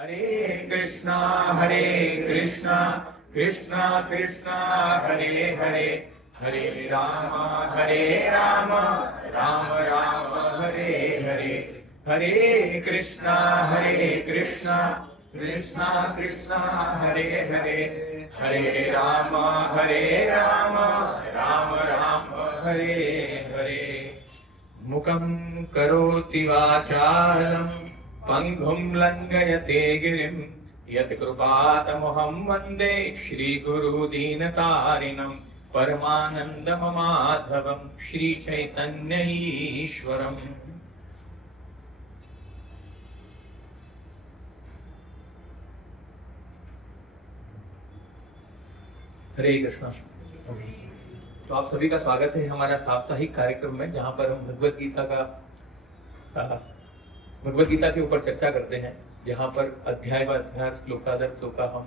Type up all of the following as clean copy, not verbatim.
हरे कृष्णा कृष्णा कृष्णा हरे हरे, हरे राम राम राम हरे हरे, हरे कृष्णा कृष्णा कृष्णा हरे हरे, हरे राम राम राम हरे हरे। मुखं करोति वाचालं पंगुं लंघयते गिरिं, यत्कृपातमहं वन्दे श्रीगुरुदीनतारिणं, परमानन्दममाधवं श्रीचैतन्य ईश्वरम्। हरे कृष्णा। तो आप सभी का स्वागत है हमारा साप्ताहिक कार्यक्रम में, जहां पर हम भगवत गीता के ऊपर चर्चा करते हैं, जहां पर अध्याय व अध्याय श्लोकादर श्लोका हम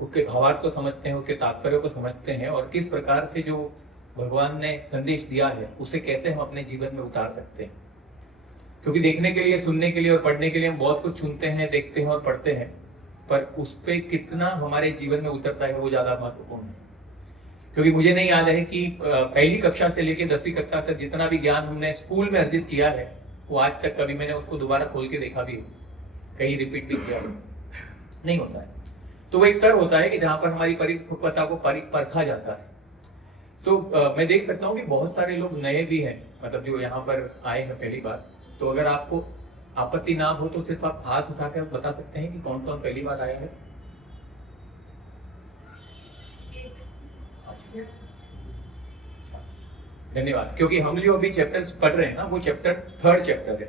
उसके भावार्थ को समझते हैं, उसके तात्पर्य को समझते हैं और किस प्रकार से जो भगवान ने संदेश दिया है उसे कैसे हम अपने जीवन में उतार सकते हैं। क्योंकि देखने के लिए, सुनने के लिए और पढ़ने के लिए हम बहुत कुछ सुनते हैं, देखते हैं और पढ़ते हैं, पर उस पर कितना हमारे जीवन में उतरता है वो ज्यादा महत्वपूर्ण है। क्योंकि मुझे नहीं याद है कि पहली कक्षा से लेकर 10वीं कक्षा तक जितना भी ज्ञान हमने स्कूल में अर्जित किया है वो आज तक कभी मैंने उसको दोबारा खोल के देखा भी हो, कहीं रिपीट भी किया नहीं होता है। तो वो स्तर होता है कि जहां पर हमारी परिपक्वता को परखा जाता है। तो मैं देख सकता हूँ कि बहुत सारे लोग नए भी हैं, मतलब जो यहाँ पर आए हैं पहली बार। तो अगर आपको आपत्ति ना हो तो सिर्फ आप हाथ उठाकर बता सकते हैं कि कौन कौन पहली बार आया है। धन्यवाद। क्योंकि हम जो अभी चैप्टर्स पढ़ रहे हैं ना, वो चैप्टर 3rd चैप्टर है।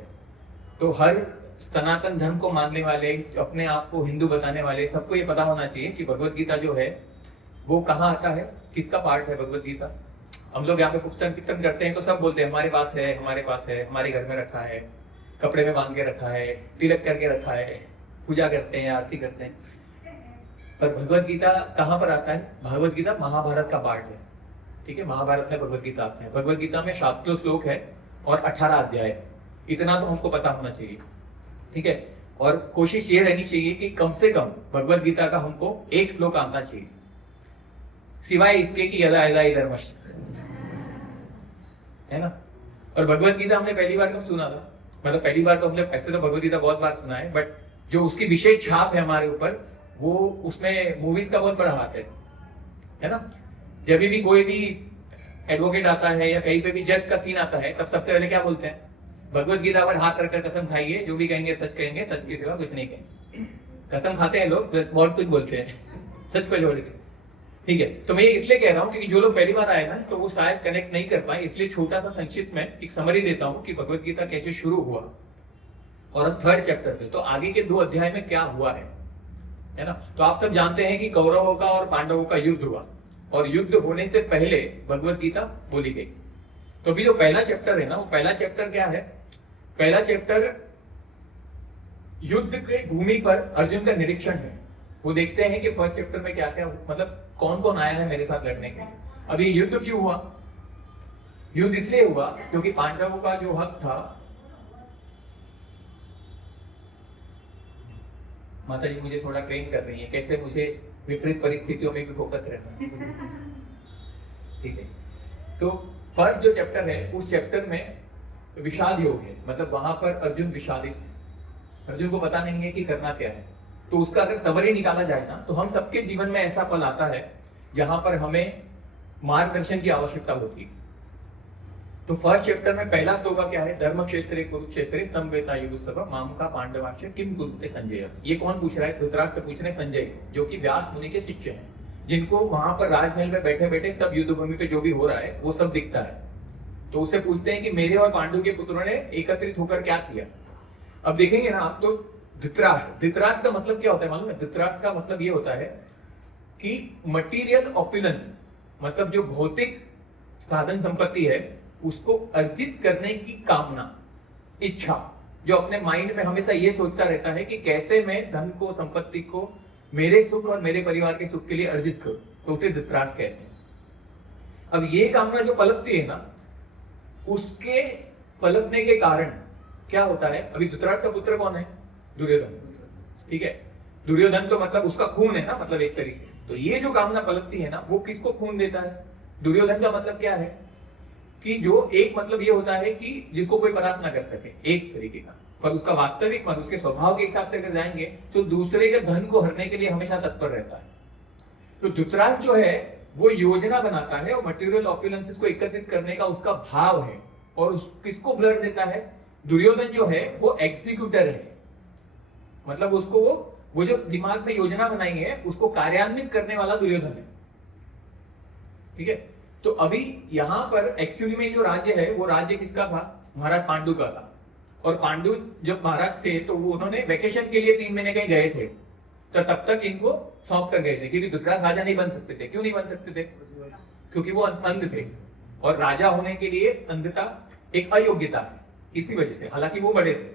तो हर सनातन धर्म को मानने वाले, अपने आप को हिंदू बताने वाले, सबको ये पता होना चाहिए कि भगवत गीता जो है वो कहाँ आता है, किसका पार्ट है भगवत गीता। हम लोग यहाँ पे पुस्तक कीर्तन करते हैं तो सब बोलते हैं हमारे पास है, हमारे पास है, हमारे घर में रखा है, कपड़े में बांध के रखा है, तिलक करके रखा है, पूजा करते हैं, आरती करते हैं। पर भगवत गीता कहाँ पर आता है? भगवत गीता महाभारत का पार्ट है। ठीक है, महाभारत में भगवत गीता आते हैं। भगवत गीता में 7 श्लोक है और 18 अध्याय। इतना तो हमको पता होना चाहिए। ठीक है, और कोशिश ये रहनी चाहिए कि कम से कम भगवत गीता का हमको 1 श्लोक आना चाहिए, सिवाय इसके कि यदा यदा धर्मश्च, है ना। और भगवत गीता हमने पहली बार कब सुना था? मतलब पहली बार तो हमने, ऐसे तो भगवत गीता बहुत बार सुना है, बट जो उसकी विशेष छाप है हमारे ऊपर, वो उसमें मूवीज का बहुत बड़ा हाथ है ना। जब भी कोई भी एडवोकेट आता है या कहीं पे भी जज का सीन आता है, तब सबसे पहले क्या बोलते हैं? भगवत गीता पर हाथ रखकर कसम खाइए, जो भी कहेंगे सच कहेंगे, सच के सिवा कुछ नहीं कहेंगे। कसम खाते हैं लोग, बहुत कुछ बोलते हैं सच को जोड़ के। ठीक है, तो मैं ये इसलिए कह रहा हूँ क्योंकि जो लोग पहली बार आए ना, तो वो शायद कनेक्ट नहीं कर पाए, इसलिए छोटा सा संक्षिप्त में एक समरी देता हूँ कि भगवत गीता कैसे शुरू हुआ और हम 3rd चैप्टर पे, तो आगे के 2 अध्याय में क्या हुआ है ना। तो आप सब जानते हैं कि कौरवों का और पांडवों का युद्ध हुआ, और युद्ध होने से पहले भगवत गीता बोली गई। तो अभी जो पहला चैप्टर है ना, वो पहला चैप्टर क्या है? पहला चैप्टर युद्ध की भूमि पर अर्जुन का निरीक्षण है। वो देखते हैं कि 1st चैप्टर में क्या क्या, मतलब कौन कौन आया है मेरे साथ लड़ने के लिए। अब ये युद्ध क्यों हुआ? युद्ध इसलिए हुआ क्योंकि पांडवों का जो हक था, माता जी मुझे थोड़ा ट्रेन कर रही है कैसे मुझे विपरीत परिस्थितियों में भी फोकस रहना है। ठीक है, तो फर्स्ट जो चैप्टर है, उस चैप्टर में विषाद योग है, मतलब वहां पर अर्जुन विषादित है, अर्जुन को पता नहीं है कि करना क्या है। तो उसका अगर समरी निकाला जाए ना, तो हम सबके जीवन में ऐसा पल आता है जहां पर हमें मार्गदर्शन की आवश्यकता होती है। तो 1st चैप्टर में पहला श्लोक क्या है? धर्म क्षेत्रे कुरुक्षेत्रे संवेता युगुस्तव मामका पांडवाक्ष किम कुरुते संजय। ये कौन पूछ रहा है? धृतराष्ट्र पूछ रहे संजय, जो कि व्यास मुनि के शिष्य हैं, जिनको वहां पर राजमहल में बैठे बैठे सब युद्ध भूमि पे जो भी हो रहा है वो सब दिखता है। तो उससे पूछते हैं कि मेरे और पांडु के पुत्रों ने एकत्रित होकर क्या किया। अब देखेंगे ना आप, तो धृतराष्ट्र का मतलब क्या होता है मालूम है? धृतराष्ट्र का मतलब ये होता है कि मटीरियल ऑपुलेंस, मतलब जो भौतिक साधन संपत्ति है उसको अर्जित करने की कामना, इच्छा, जो अपने माइंड में हमेशा ये सोचता रहता है कि कैसे मैं धन को, संपत्ति को मेरे सुख और मेरे परिवार के सुख के लिए अर्जित करूं, तो उसे धृतराष्ट्र कहते हैं। अब ये कामना जो पलकती है ना, उसके पलकने के कारण क्या होता है? अभी धृतराष्ट्र का पुत्र कौन है? दुर्योधन। ठीक है, दुर्योधन तो मतलब उसका खून है ना, मतलब एक तरीके। तो ये जो कामना पलटती है ना, वो किसको खून देता है? दुर्योधन का मतलब क्या है कि जो एक मतलब ये होता है कि जिसको कोई परास्त ना कर सके, एक तरीके का। पर उसका वास्तविक मन, उसके स्वभाव के हिसाब से अगर जाएंगे तो दूसरे के धन को हरने के लिए हमेशा तत्पर रहता है। तो धृतराष्ट्र जो है वो योजना बनाता है और मटेरियल ऑपुलेंसेस को एकत्रित करने का उसका भाव है, और किसको ब्लर देता है? दुर्योधन जो है वो एग्जीक्यूटर है, मतलब उसको वो जो दिमाग में योजना बनाई है उसको कार्यान्वित करने वाला दुर्योधन है। ठीक है, तो अभी यहां पर एक्चुअली में जो राज्य है वो राज्य किसका था? महाराज पांडु का था। और पांडु जब महाराज थे तो वो उन्होंने वेकेशन के लिए 3 महीने कहीं गए थे, तो तब तक इनको सौंप कर गए थे, क्योंकि धृतराष्ट्र राजा नहीं बन सकते थे। क्यों नहीं बन सकते थे? क्योंकि वो अंध थे, और राजा होने के लिए अंधता एक अयोग्यता है, इसी वजह से। हालांकि वो बड़े थे,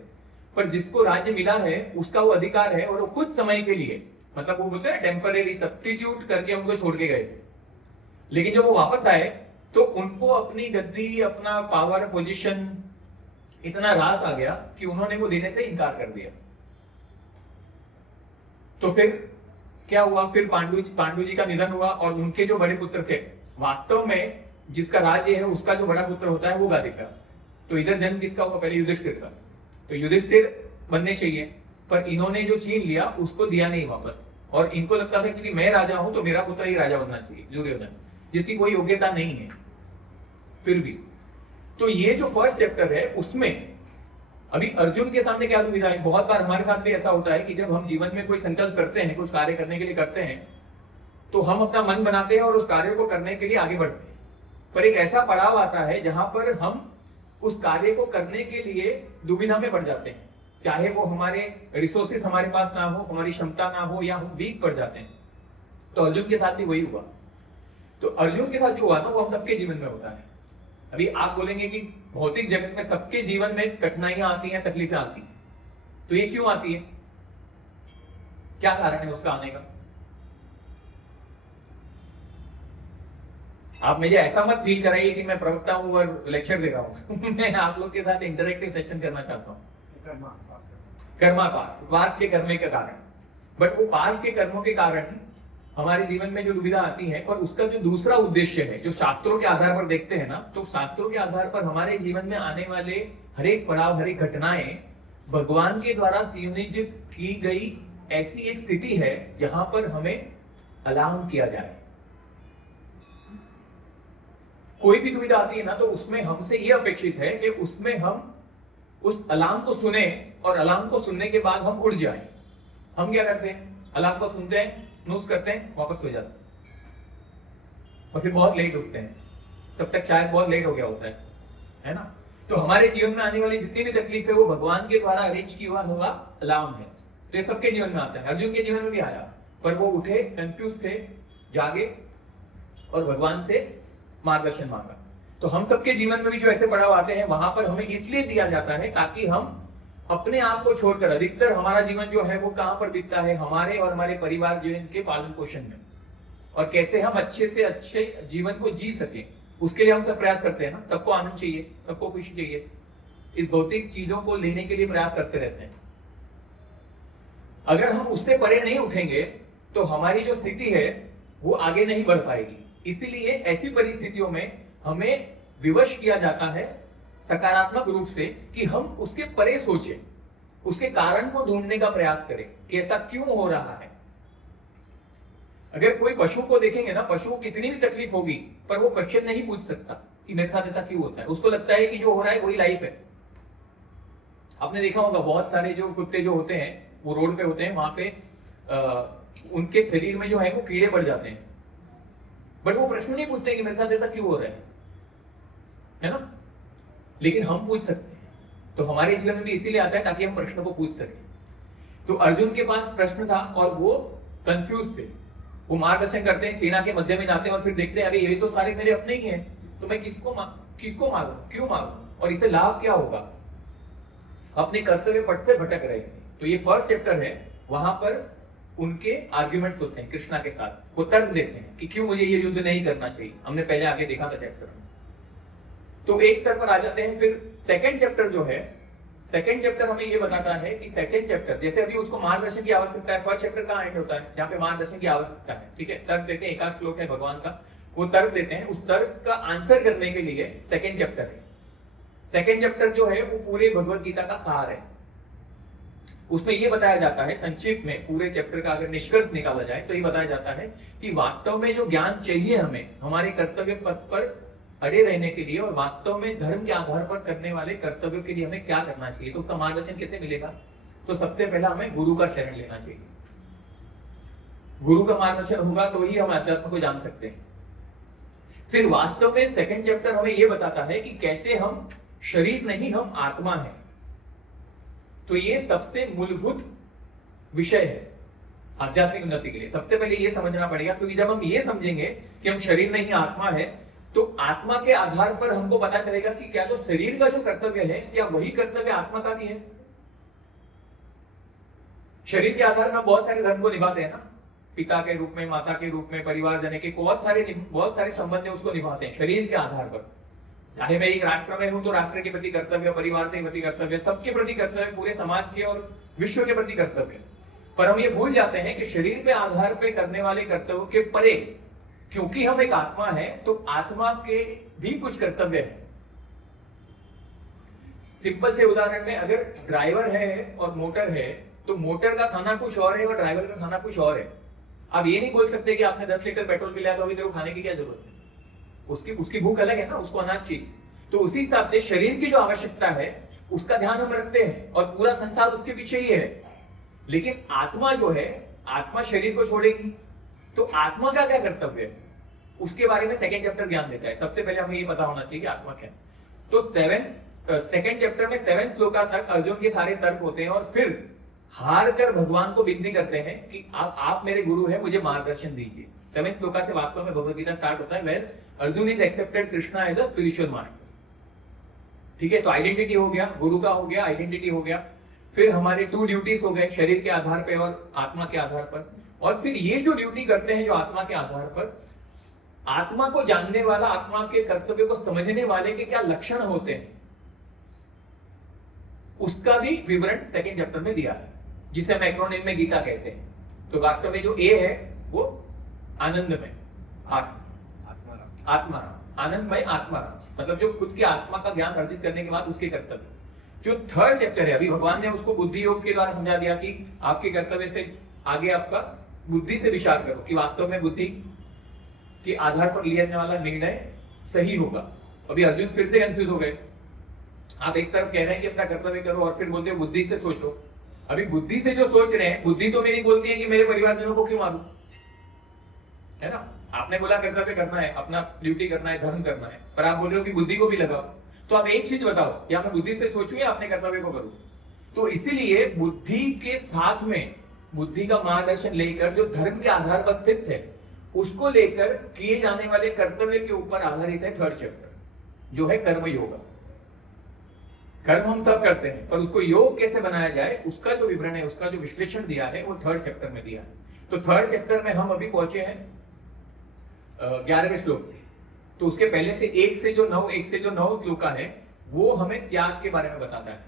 पर जिसको राज्य मिला है उसका वो अधिकार है, और वो कुछ समय के लिए, मतलब वो बोलते हैं टेम्परेरी सब्स्टिट्यूट करके उनको छोड़ के गए थे। लेकिन जब वो वापस आए तो उनको अपनी गद्दी, अपना पावर पोजीशन इतना रास आ गया कि उन्होंने वो देने से इनकार कर दिया। तो फिर क्या हुआ? फिर पांडु जी का निधन हुआ, और उनके जो बड़े पुत्र थे, वास्तव में जिसका राज्य है उसका जो बड़ा पुत्र होता है वो गादी का। तो इधर जन्म किसका हुआ? पहले युधिष्ठिर का। तो युधिष्ठिर बनने चाहिए, पर इन्होंने जो छीन लिया उसको दिया नहीं वापस, और इनको लगता था कि मैं राजा हूं तो मेरा पुत्र ही राजा बनना चाहिए, दुर्योधन, जिसकी कोई योग्यता नहीं है फिर भी। तो ये जो फर्स्ट चैप्टर है उसमें अभी अर्जुन के सामने क्या दुविधा है? बहुत बार हमारे साथ भी ऐसा होता है कि जब हम जीवन में कोई संकल्प करते हैं, कुछ कार्य करने के लिए करते हैं, तो हम अपना मन बनाते हैं और उस कार्य को करने के लिए आगे बढ़ते हैं। पर एक ऐसा पड़ाव आता है जहां पर हम उस कार्य को करने के लिए दुविधा में पड़ जाते हैं, चाहे वो हमारे रिसोर्सेस हमारे पास ना हो, हमारी क्षमता ना हो, या हम वीक पड़ जाते हैं। तो अर्जुन के साथ भी वही हुआ। तो अर्जुन के साथ जो हुआ ना वो हम सबके जीवन में होता है। अभी आप बोलेंगे कि भौतिक जगत में सबके जीवन में कठिनाइयां आती हैं, तकलीफें आती हैं, तो ये क्यों आती है? क्या कारण है उसका आने का? आप मुझे ऐसा मत फील कराइए कि मैं प्रवक्ता हूं और लेक्चर दे रहा हूं मैं आप लोग के साथ इंटरेक्टिव सेशन करना चाहता हूं। पास्ट के कर्म के कारण, बट वो पास्ट के कर्मों के कारण हमारे जीवन में जो दुविधा आती है, पर उसका जो दूसरा उद्देश्य है, जो शास्त्रों के आधार पर देखते हैं ना, तो शास्त्रों के आधार पर हमारे जीवन में आने वाले हर एक पड़ाव, हर एक घटनाएं भगवान के द्वारा सुनियोजित की गई ऐसी एक स्थिति है जहां पर हमें अलार्म किया जाए। कोई भी दुविधा आती है ना, तो उसमें हमसे यह अपेक्षित है कि उसमें हम उस अलार्म को सुने, और अलार्म को सुनने के बाद हम उड़ जाएं। हम क्या करते हैं? अलार्म को सुनते हैं, नूस करते हैं, वापस सो जाते हैं, और फिर बहुत लेट उठते हैं। तब तक शायद बहुत लेट हो गया होता है ना? तो हमारे जीवन में आने वाली जितनी भी तकलीफ है वो भगवान के द्वारा अरेंज किया हुआ अलार्म है। तो ये सबके जीवन में आता है। अर्जुन के जीवन में भी आया, पर वो उठे, कंफ्यूज थे, जागे और भगवान से मार्गदर्शन मांगा। तो हम सबके जीवन में भी जो ऐसे पड़ाव आते हैं, वहां पर हमें इसलिए दिया जाता है ताकि हम अपने आप को छोड़कर, अधिकतर हमारा जीवन जो है वो कहां पर बीतता है? हमारे और हमारे परिवार जीवन के पालन पोषण में, और कैसे हम अच्छे से अच्छे जीवन को जी सके, उसके लिए हम सब प्रयास करते हैं ना। सबको आनंद चाहिए, सबको खुशी चाहिए, इस भौतिक चीजों को लेने के लिए प्रयास करते रहते हैं। अगर हम उससे परे नहीं उठेंगे तो हमारी जो स्थिति है वो आगे नहीं बढ़ पाएगी। इसीलिए ऐसी परिस्थितियों में हमें विवश किया जाता है सकारात्मक रूप से कि हम उसके परे सोचें, उसके कारण को ढूंढने का प्रयास करें कि ऐसा क्यों हो रहा है। अगर कोई पशु को देखेंगे ना, पशु को कितनी भी तकलीफ होगी, पर वो क्वेश्चन नहीं पूछ सकता कि मेरे साथ ऐसा क्यों होता है। उसको लगता है कि जो हो रहा है वही लाइफ है। आपने देखा होगा बहुत सारे जो कुत्ते जो होते हैं वो रोड पे होते हैं, वहां पे उनके शरीर में जो है वो कीड़े पड़ जाते हैं, बट वो प्रश्न नहीं पूछते कि मेरे साथ ऐसा क्यों हो रहा है ना? लेकिन हम पूछ सकते हैं। तो हमारे जीवन में भी इसीलिए आता है ताकि हम प्रश्न को पूछ सकें। तो अर्जुन के पास प्रश्न था और वो कंफ्यूज थे। वो मार्गदर्शन करते हैं, सेना के मध्य में जाते हैं और फिर देखते हैं अरे ये तो सारे मेरे अपने ही हैं, तो मैं किसको मारूं, क्यों मारूं, और इससे लाभ क्या होगा? अपने कर्तव्य पथ से भटक रहे हैं। तो ये फर्स्ट चैप्टर है, वहां पर उनके आर्ग्यूमेंट्स होते हैं कृष्णा के साथ, वो तर्क देते हैं कि क्यों मुझे ये युद्ध नहीं करना चाहिए। हमने पहले आगे देखा था चैप्टर में। तो एक स्तर पर आ जाते हैं। फिर सेकंड चैप्टर जो है, सेकंड चैप्टर हमें ये बताता है कि सेकंड चैप्टर, जैसे अभी उसको मार्गदर्शन की आवश्यकता है, फर्स्ट चैप्टर का एंड होता है जहाँ पे मार्गदर्शन की आवश्यकता है, ठीक है, तर्क देते हैं, एकांत श्लोक है भगवान का, वो तर्क देते हैं, उस तर्क का आंसर करने के लिए सेकंड चैप्टर है। सेकंड चैप्टर जो है वो पूरे भगवत गीता का सार है। उसमें ये बताया जाता है संक्षिप्त में, पूरे चैप्टर का अगर निष्कर्ष निकाला जाए तो ये बताया जाता है कि वास्तव में जो ज्ञान चाहिए हमें हमारे कर्तव्य पथ पर अड़े रहने के लिए, और वास्तव में धर्म के आधार पर करने वाले कर्तव्यों के लिए हमें क्या करना चाहिए, तो उसका मार्गदर्शन कैसे मिलेगा। तो सबसे पहला हमें गुरु का शरण लेना चाहिए। गुरु का मार्गदर्शन होगा तो ही हम अध्यात्म को जान सकते हैं। फिर वास्तव में सेकंड चैप्टर हमें यह बताता है कि कैसे हम शरीर नहीं, हम आत्मा है। तो ये सबसे मूलभूत विषय है आध्यात्मिक उन्नति के लिए। सबसे पहले ये समझना पड़ेगा, क्योंकि जब हम ये समझेंगे कि हम शरीर नहीं आत्मा है, तो आत्मा के आधार पर हमको पता चलेगा कि क्या तो शरीर का जो कर्तव्य है, क्या वही कर्तव्य आत्मा का भी है। शरीर के आधार में बहुत सारे धर्म को निभाते हैं ना, पिता के रूप में, माता के रूप में, परिवार जने के बहुत सारे संबंध उसको निभाते हैं शरीर के आधार पर। चाहे मैं एक राष्ट्र में हूं तो राष्ट्र के प्रति कर्तव्य, परिवार के प्रति कर्तव्य, सबके प्रति कर्तव्य, पूरे समाज के और विश्व के प्रति कर्तव्य। पर हम ये भूल जाते हैं कि शरीर के आधार पर करने वाले कर्तव्यों के परे, क्योंकि हम एक आत्मा है, तो आत्मा के भी कुछ कर्तव्य है। सिंपल से उदाहरण में, अगर ड्राइवर है और मोटर है, तो मोटर का खाना कुछ और है और ड्राइवर का खाना कुछ और है। आप ये नहीं बोल सकते कि आपने 10 लीटर पेट्रोल पिलाया तो अभी तेरे को खाने की क्या जरूरत है। उसकी भूख अलग है ना, उसको अनाज चाहिए। तो उसी हिसाब से शरीर की जो आवश्यकता है उसका ध्यान हम रखते हैं और पूरा संसार उसके पीछे ही है। लेकिन आत्मा जो है, आत्मा शरीर को छोड़ेगी, तो आत्मा का क्या कर्तव्य है उसके बारे में सेकंड चैप्टर ज्ञान देता है। सबसे पहले हमें ये पता होना चाहिए कि आत्मा क्या है। तो सेकंड चैप्टर में 7 श्लोका तक अर्जुन के सारे तर्क होते हैं, और फिर हार कर भगवान को विनती करते हैं कि आप मेरे गुरु हैं, मुझे मार्गदर्शन दीजिए। 7 श्लोका से वास्तव में भगवद गीता स्टार्ट होता है, where Arjun is accepted Krishna as a spiritual master. ठीक है, तो आइडेंटिटी हो गया, गुरु का हो गया, आइडेंटिटी हो गया। फिर हमारे 2 ड्यूटीज हो गए, शरीर के आधार पर और आत्मा के आधार पर। और फिर ये जो ड्यूटी करते हैं जो आत्मा के आधार पर, आत्मा को जानने वाला, आत्मा के कर्तव्य को समझने वाले के क्या लक्षण होते हैं, उसका भी विवरण सेकंड चैप्टर में दिया है, जिसे हम एक्रोनिम में गीता कहते हैं। तो वास्तव में जो ए है वो आनंदमय आत्मा, आनंदमय आत्मा, मतलब जो खुद की आत्मा का ज्ञान अर्जित करने के बाद उसके कर्तव्य। जो थर्ड चैप्टर है, अभी भगवान ने उसको बुद्धि योग के द्वारा समझा दिया कि आपके कर्तव्य से आगे आपका बुद्धि से विचार करो कि वास्तव में बुद्धि के आधार पर लिया जाने वाला निर्णय सही होगा। अभी अर्जुन फिर से कंफ्यूज हो गए। आप एक तरफ कह रहे हैं कि अपना कर्तव्य करो और फिर बोलते हो बुद्धि से सोचो। अभी बुद्धि से जो सोच रहे हैं, बुद्धि तो मेरी बोलती है कि मेरे परिवारजनों को क्यों मारूं, है ना। आपने बोला कर्तव्य करना है, अपना ड्यूटी करना है, धर्म करना है, पर आप बोल रहे हो कि बुद्धि को भी लगाओ। तो आप एक चीज बताओ, या मैं बुद्धि से सोचूं या अपने कर्तव्य को करूं। तो इसीलिए बुद्धि के साथ में बुद्धि का मार्गदर्शन लेकर जो धर्म के आधार पर स्थित है, उसको लेकर किए जाने वाले कर्तव्य के ऊपर आधारित है थर्ड चैप्टर, जो है कर्म योग। कर्म हम सब करते हैं, पर उसको योग कैसे बनाया जाए उसका जो विवरण है, उसका जो विश्लेषण दिया है, वो थर्ड चैप्टर में दिया है। तो थर्ड चैप्टर में हम अभी पहुंचे हैं 11वें श्लोक। तो उसके पहले से 1 से जो 9 श्लोक है, वो हमें त्याग के बारे में बताता है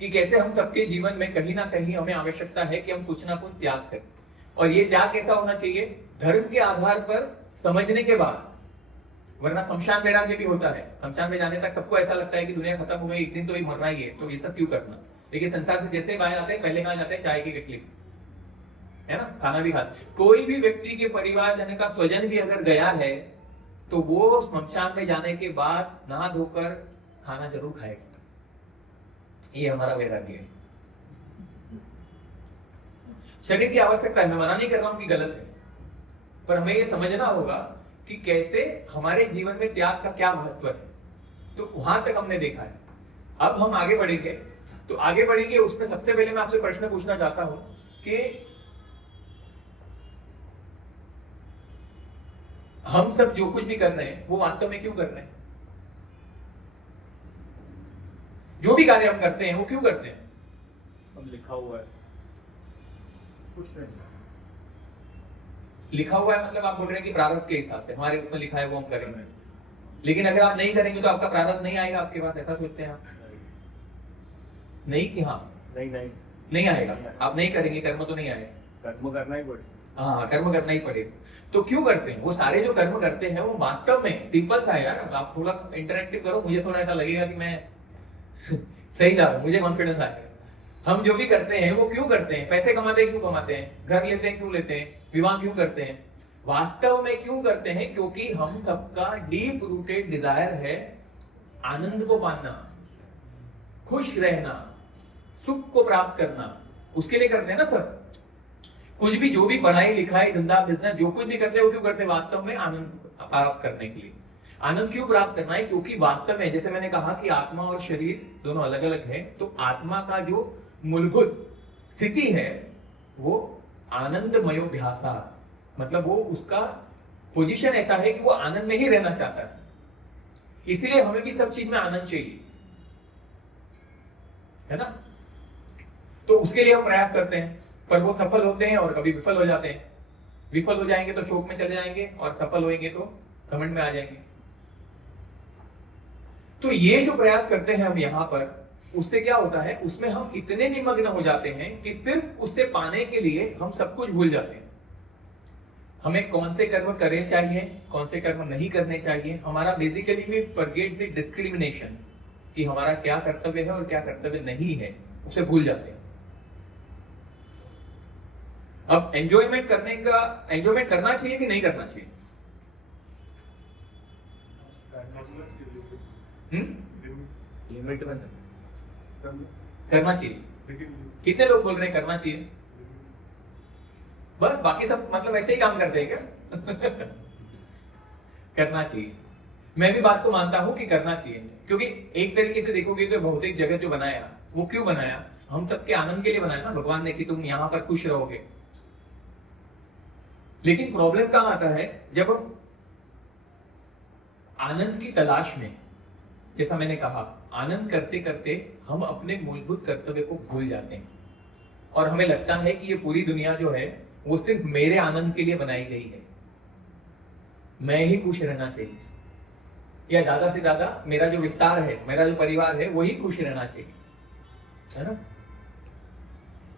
कि कैसे हम सबके जीवन में कहीं ना कहीं हमें आवश्यकता है कि हम कुछ ना कुछ त्याग करें। और ये त्याग कैसा होना चाहिए, धर्म के आधार पर समझने के बाद, वरना शमशान वैराग्य भी होता है। शमशान में जाने तक सबको ऐसा लगता है कि दुनिया खत्म हो गई, एक दिन तो ये मरना ही है, तो ये सब क्यों करना। लेकिन संसार से जैसे बाहर आते हैं, पहले कहां जाते हैं, चाय की केटली, है ना, खाना भी खाते। कोई भी व्यक्ति के परिवार जन का स्वजन भी अगर गया है, तो वो शमशान में जाने के बाद नहा धोकर खाना जरूर खाएगा। ये हमारा वैराग्य है। शरीर की आवश्यकता है, मैं मना नहीं कर रहा हूं कि गलत है, पर हमें ये समझना होगा कि कैसे हमारे जीवन में त्याग का क्या महत्व है। तो वहां तक हमने देखा है। अब हम आगे बढ़ेंगे, तो आगे बढ़ेंगे उसमें सबसे पहले मैं आपसे प्रश्न पूछना चाहता हूं कि हम सब जो कुछ भी कर रहे हैं वो वास्तव में क्यों कर रहे हैं। जो भी कार्य हम करते हैं वो क्यों करते हैं। हम लिखा हुआ है, कुछ नहीं लिखा हुआ है, मतलब आप बोल रहे हैं कि प्रारब्ध के हिसाब से हमारे उसमें लिखा है वो हम करेंगे। लेकिन अगर आप नहीं करेंगे तो आपका प्रारब्ध नहीं आएगा आपके पास, ऐसा सोचते हैं आप। नहीं कि हाँ नहीं नहीं, नहीं आएगा, आप नहीं करेंगे कर्म तो नहीं आएगा। कर्म करना ही पड़ेगा। हाँ कर्म करना ही पड़ेगा। तो क्यों करते हैं वो सारे जो कर्म करते हैं वो वास्तव में सिंपल सा है यार, आप थोड़ा इंटरेक्टिव करो, मुझे थोड़ा ऐसा लगेगा कि मैं सही जा रहा हूँ, मुझे कॉन्फिडेंस आएगा। हम जो भी करते हैं वो क्यों करते हैं? पैसे कमाते हैं क्यों कमाते हैं? घर लेते हैं क्यों लेते हैं? विवाह क्यों करते हैं? वास्तव में क्यों करते हैं? क्योंकि हम सबका डीप रूटेड डिजायर है आनंद को पाना, खुश रहना, सुख को प्राप्त करना, उसके लिए करते हैं ना सर। कुछ भी जो भी पढ़ाई लिखाई धंधा बिजनेस जो कुछ भी करते हैं वो क्यों करते हैं? वास्तव में आनंद प्राप्त करने के लिए। आनंद क्यों प्राप्त करना है? क्योंकि वास्तव में जैसे मैंने कहा कि आत्मा और शरीर दोनों अलग अलग है, तो आत्मा का जो मूलभूत स्थिति है वो आनंदमयोध्यासा, मतलब वो उसका पोजीशन ऐसा है कि वो आनंद में ही रहना चाहता है। इसलिए हमें भी सब चीज में आनंद चाहिए, है ना। तो उसके लिए हम प्रयास करते हैं, पर वो सफल होते हैं और कभी विफल हो जाते हैं। विफल हो जाएंगे तो शोक में चले जाएंगे और सफल होंगे तो घमंड में आ जाएंगे। तो ये जो प्रयास करते हैं हम यहां पर, उससे क्या होता है, उसमें हम इतने निमग्न हो जाते हैं कि सिर्फ उससे पाने के लिए हम सब कुछ भूल जाते हैं। हमें कौन से कर्म करने चाहिए, कौन से कर्म नहीं करने चाहिए। हमारा basically we forget the discrimination, कि हमारा क्या कर्तव्य है और क्या कर्तव्य नहीं है, उसे भूल जाते हैं। अब एंजॉयमेंट करना चाहिए कि नहीं करना चाहिए? लिमिट में करना चाहिए। कितने लोग बोल रहे हैं करना चाहिए? बस बाकी सब मतलब ऐसे ही काम करते हैं क्या? करना चाहिए। मैं भी बात को मानता हूं कि करना चाहिए, क्योंकि एक तरीके से देखोगे तो भौतिक जगत जो बनाया वो क्यों बनाया? हम सबके आनंद के लिए बनाया ना भगवान ने, कि तुम यहां पर खुश रहोगे। लेकिन प्रॉब्लम कहां आता है? जब हम आनंद की तलाश में, जैसा मैंने कहा, आनंद करते करते हम अपने मूलभूत कर्तव्य को भूल जाते हैं और हमें लगता है कि ये पूरी दुनिया जो है वो सिर्फ मेरे आनंद के लिए बनाई गई है, मैं ही खुश रहना चाहिए, या ज्यादा से ज्यादा मेरा जो विस्तार है, मेरा जो परिवार है, वही खुश रहना चाहिए, है ना।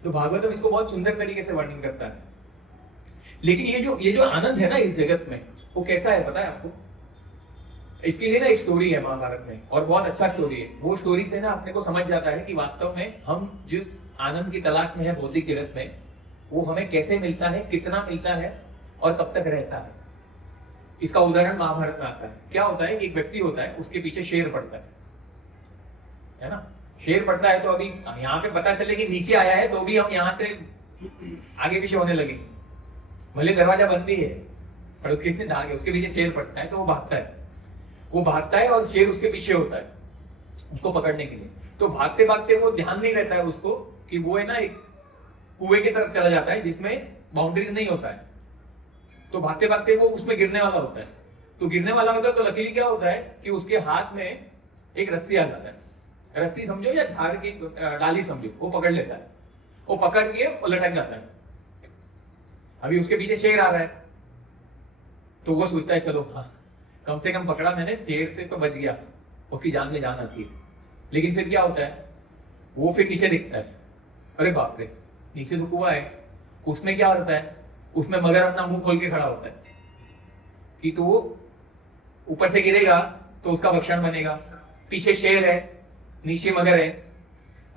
तो भागवतम इसको बहुत सुंदर तरीके से वर्णन करता है। लेकिन ये जो आनंद है ना इस जगत में, वो कैसा है पता है आपको? इसके लिए ना एक स्टोरी है महाभारत में, और बहुत अच्छा स्टोरी है। वो स्टोरी से ना अपने को समझ जाता है कि वास्तव में हम जिस आनंद की तलाश में है भौतिक जगत में, वो हमें कैसे मिलता है, कितना मिलता है और कब तक रहता है। इसका उदाहरण महाभारत में आता है। क्या होता है कि एक व्यक्ति होता है, उसके पीछे शेर पड़ता है ना। शेर पड़ता है तो अभी यहाँ पे पता चले कि नीचे आया है तो भी हम यहाँ से आगे पीछे होने लगे, भले दरवाजा बंद भी है, पर उसके इतने धागे, उसके पीछे शेर पड़ता है तो वो भागता है और शेर उसके पीछे होता है उसको पकड़ने के लिए। तो भागते भागते वो ध्यान नहीं रहता है उसको कि वो है ना एक कुएं की तरफ चला जाता है जिसमें बाउंड्रीज नहीं होता है। तो भागते भागते वो उसमें गिरने वाला होता है। तो गिरने वाला होता है तो लकीली क्या होता है कि उसके हाथ में एक रस्सी आ जाता है। रस्सी समझो या झाड़ की डाली समझो, वो पकड़ लेता है। वो पकड़ के वो लटक जाता है। अभी उसके पीछे शेर आ रहा है तो वो सोचता है चलो हाँ, कम से कम पकड़ा मैंने, शेर से तो बच गया, उसकी जान में जान आती है। लेकिन फिर क्या होता है, वो फिर नीचे दिखता है, अरे बाप रे, नीचे तो कुआं है। उसमें क्या होता है, उसमें मगर अपना मुंह खोल के खड़ा होता है कि तो वो ऊपर से गिरेगा तो उसका भक्षण बनेगा। पीछे शेर है, नीचे मगर है।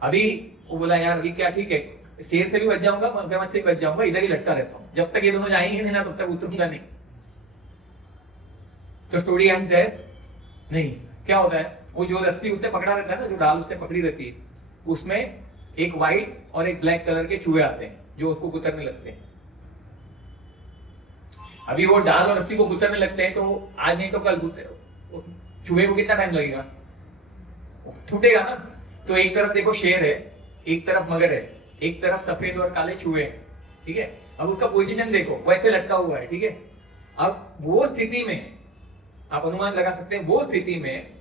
अभी वो बोला यार ये क्या ठीक है, शेर से भी बच जाऊंगा, मगरमच्छ से भी बच जाऊंगा, इधर ही लटका रहता हूं, जब तक ये दोनों जाएंगे नहीं ना तब तक उतरूंगा नहीं। तो स्टोरी एंड है नहीं। क्या होता है, वो जो रस्सी उसने पकड़ा रहता है ना, जो डाल उसने पकड़ी रहती है, उसमें एक व्हाइट और एक ब्लैक कलर के चूहे आते हैं जो उसको कुतरने लगते हैं। अभी वो डाल और रस्सी को कुतरने लगते हैं तो आज नहीं तो कल चूहे को कितना टाइम लगेगा, छूटेगा ना। तो एक तरफ देखो शेर है, एक तरफ मगर है, एक तरफ सफेद और काले चूहे, ठीक है। अब उसका पोजीशन देखो, वैसे लटका हुआ है, ठीक है। अब वो स्थिति में आप अनुमान लगा सकते हैं, वो स्थिति में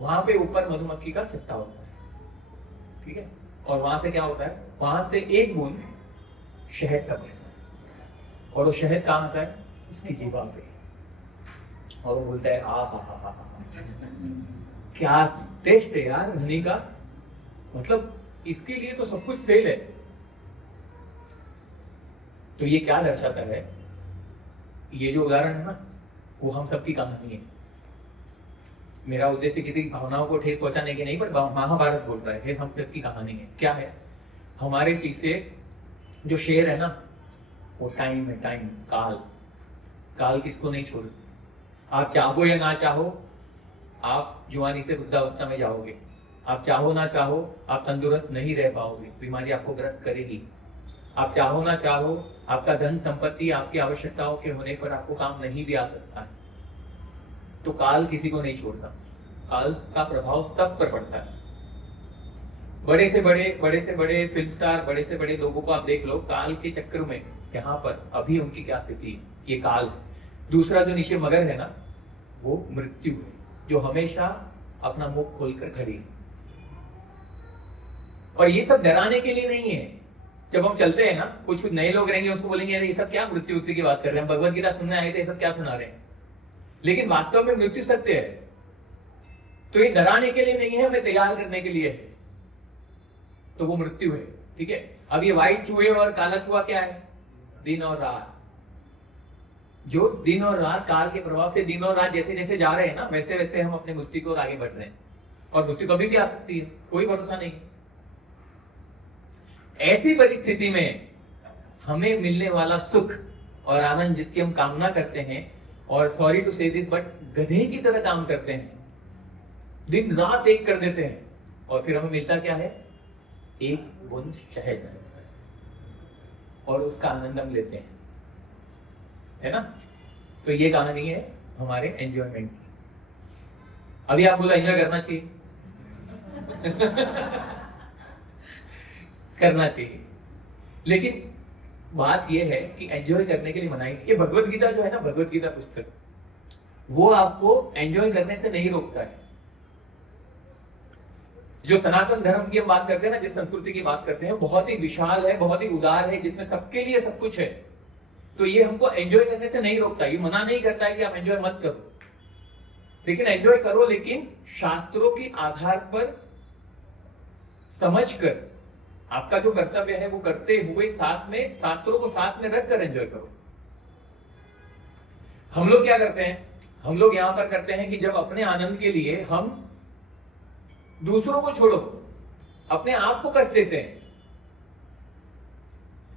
वहां पे ऊपर मधुमक्खी का छत्ता होता है, ठीक है। और वहां से क्या होता है, वहां से एक बूंद शहद तक, और वो शहद कहां आता है, उसकी जीवा पे। और वो बोलता है आ हा, क्या टेस्ट है यार हनी का, मतलब इसके लिए तो सब कुछ फेल है। तो ये क्या दर्शाता है, ये जो उदाहरण है ना, वो हम सबकी कहानी है। मेरा उद्देश्य किसी की भावनाओं को ठेस पहुंचाने की नहीं, पर महाभारत बोल रहा है हम सबकी कहानी है। क्या है, हमारे पीछे जो शेर है ना, वो टाइम है, टाइम, काल। काल किसको नहीं छोड़, आप चाहो या ना चाहो, आप जुआनी से वृद्धावस्था में जाओगे। आप चाहो ना चाहो, आप तंदुरुस्त नहीं रह पाओगे, बीमारी आपको ग्रस्त करेगी। आप चाहो ना चाहो, आपका धन संपत्ति आपकी आवश्यकताओं के होने पर आपको काम नहीं भी आ सकता है। तो काल किसी को नहीं छोड़ता, काल का प्रभाव सब पर पड़ता है। बड़े से बड़े फिल्म स्टार, बड़े से बड़े लोगों को आप देख लो, काल के चक्कर में यहाँ पर अभी उनकी क्या स्थिति है, ये काल है। दूसरा जो नीचे मगर है ना, वो मृत्यु है, जो हमेशा अपना मुख खोलकर खड़ी है। और ये सब डराने के लिए नहीं है। जब हम चलते हैं ना, कुछ नए लोग रहेंगे, उसको बोलेंगे अरे ये सब क्या मृत्यु की बात कर रहे हैं, भगवत गीता सुनने आए थे, ये सब क्या सुना रहे हैं। लेकिन वास्तव में मृत्यु सत्य है। तो ये डराने के लिए नहीं है, हमें तैयार करने के लिए है। तो वो मृत्यु है, ठीक है। अब ये व्हाइट चूहे और काला चूहा क्या है, दिन और रात। जो दिन और रात, काल के प्रभाव से दिन और रात जैसे जैसे जा रहे हैं ना, वैसे वैसे हम अपने मृत्यु की ओर आगे बढ़ रहे हैं। और मृत्यु कभी भी आ सकती है, कोई भरोसा नहीं। ऐसी परिस्थिति में हमें मिलने वाला सुख और आनंद जिसकी हम कामना करते हैं, और सॉरी टू से दिस बट गधे की तरह काम करते हैं, दिन रात एक कर देते हैं, और फिर हमें मिलता क्या है, एक बूंद शहद, और उसका आनंद हम लेते हैं, है ना। तो ये कहानी है हमारे एंजॉयमेंट की। अभी आप बोला एंजॉय करना चाहिए करना चाहिए, लेकिन बात यह है कि एंजॉय करने के लिए मनाई। ये भगवत गीता जो है ना, भगवत गीता पुस्तक, वो आपको एंजॉय करने से नहीं रोकता है। जो सनातन धर्म की हम बात करते हैं ना, जिस संस्कृति की बात करते हैं, बहुत ही विशाल है, बहुत ही उदार है, जिसमें सबके लिए सब कुछ है। तो ये हमको एंजॉय करने से नहीं रोकता, ये मना नहीं करता है कि आप एंजॉय मत करो, लेकिन एंजॉय करो, लेकिन शास्त्रों के आधार पर समझकर आपका जो कर्तव्य है वो करते हुए, साथ में शास्त्रों को साथ में रखकर एंजॉय करो। हम लोग क्या करते हैं, हम लोग यहां पर करते हैं कि जब अपने आनंद के लिए हम दूसरों को छोड़ो, अपने आप को कष्ट देते हैं।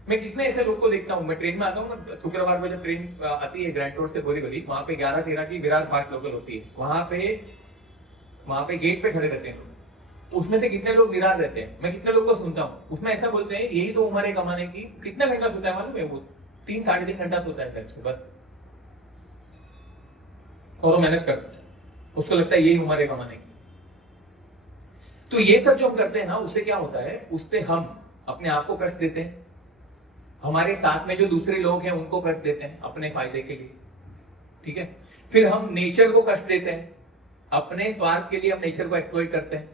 मैं कितने ऐसे लोग को देखता हूं, मैं ट्रेन में आता हूं ना, शुक्रवार को जब ट्रेन आती है ग्रैंड रोड से बोरीवली, वहां पे 11-13 की विरार फास्ट लोकल होती है, वहां पे गेट पे खड़े रहते हैं। उसमें से कितने लोग विरार रहते हैं, मैं कितने लोग को सुनता हूँ, उसमें ऐसा बोलते हैं यही तो उम्र है कमाने की। कितना घंटा सोता है मालूम है वो, 3-3.5 घंटा सोता है बस, और वो मेहनत करता है, उसको लगता है यही उम्र है कमाने की। तो ये सब जो हम करते हैं ना, उससे क्या होता है, उससे हम अपने आप को कष्ट देते हैं, हमारे साथ में जो दूसरे लोग हैं उनको कष्ट देते हैं अपने फायदे के लिए, ठीक है। फिर हम नेचर को कष्ट देते हैं, अपने स्वार्थ के लिए हम नेचर को एक्सप्लॉइट करते हैं,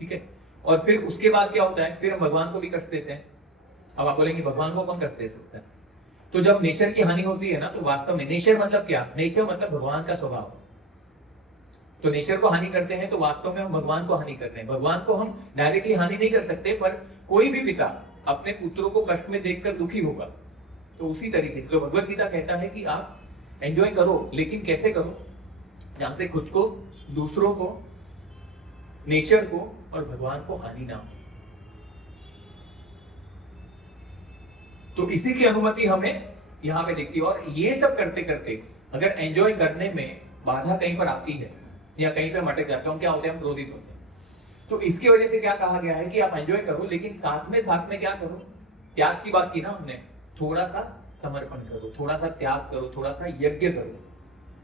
ठीक है। और फिर उसके बाद क्या होता है, फिर हम भगवान को भी कष्ट देते हैं। अब आप बोलेंगे भगवान को कौन कष्ट दे सकता है। तो जब नेचर की हानि होती है ना, तो वास्तव में नेचर मतलब क्या, नेचर मतलब भगवान का स्वभाव। तो नेचर को हानि करते हैं तो वास्तव में हम भगवान को हानि कर रहे हैं। भगवान को हम डायरेक्टली हानि नहीं कर सकते, पर कोई भी पिता अपने पुत्रों को कष्ट में देखकर दुखी होगा। तो उसी तरीके से तो भगवत गीता कहता है कि आप एंजॉय करो, लेकिन कैसे करो, जहां से खुद को, दूसरों को, नेचर को और भगवान को हानि ना हो। तो इसी की अनुमति हमें यहां पे दिखती है। और ये सब करते करते अगर एंजॉय करने में बाधा कहीं पर आती है या कहीं पर मटक जाता है, हम क्या होते हैं, हम क्रोधित होते हैं। तो इसकी वजह से क्या कहा गया है कि आप एंजॉय करो, लेकिन साथ में क्या करो, त्याग की बात की ना हमने, थोड़ा सा समर्पण करो, थोड़ा सा त्याग करो, थोड़ा सा यज्ञ करो।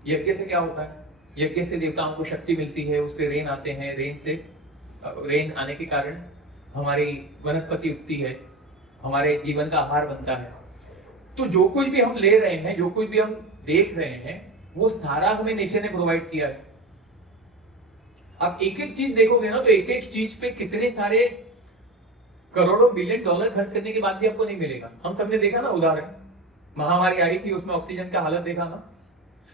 यज्ञ से क्या होता है, यज्ञ से देवताओं को शक्ति मिलती है, उससे रेन आते हैं, रेन आने के कारण हमारी वनस्पति उगती है, हमारे जीवन का आहार बनता है। तो जो कुछ भी हम ले रहे हैं, जो कुछ भी हम देख रहे हैं, वो सारा हमें नेचर ने प्रोवाइड किया है। आप एक एक चीज देखोगे ना, तो एक एक चीज पे कितने सारे करोड़ों बिलियन डॉलर खर्च करने के बाद भी आपको नहीं मिलेगा। हम सबने देखा ना उदाहरण, महामारी आई थी, उसमें ऑक्सीजन का हालत देखा ना।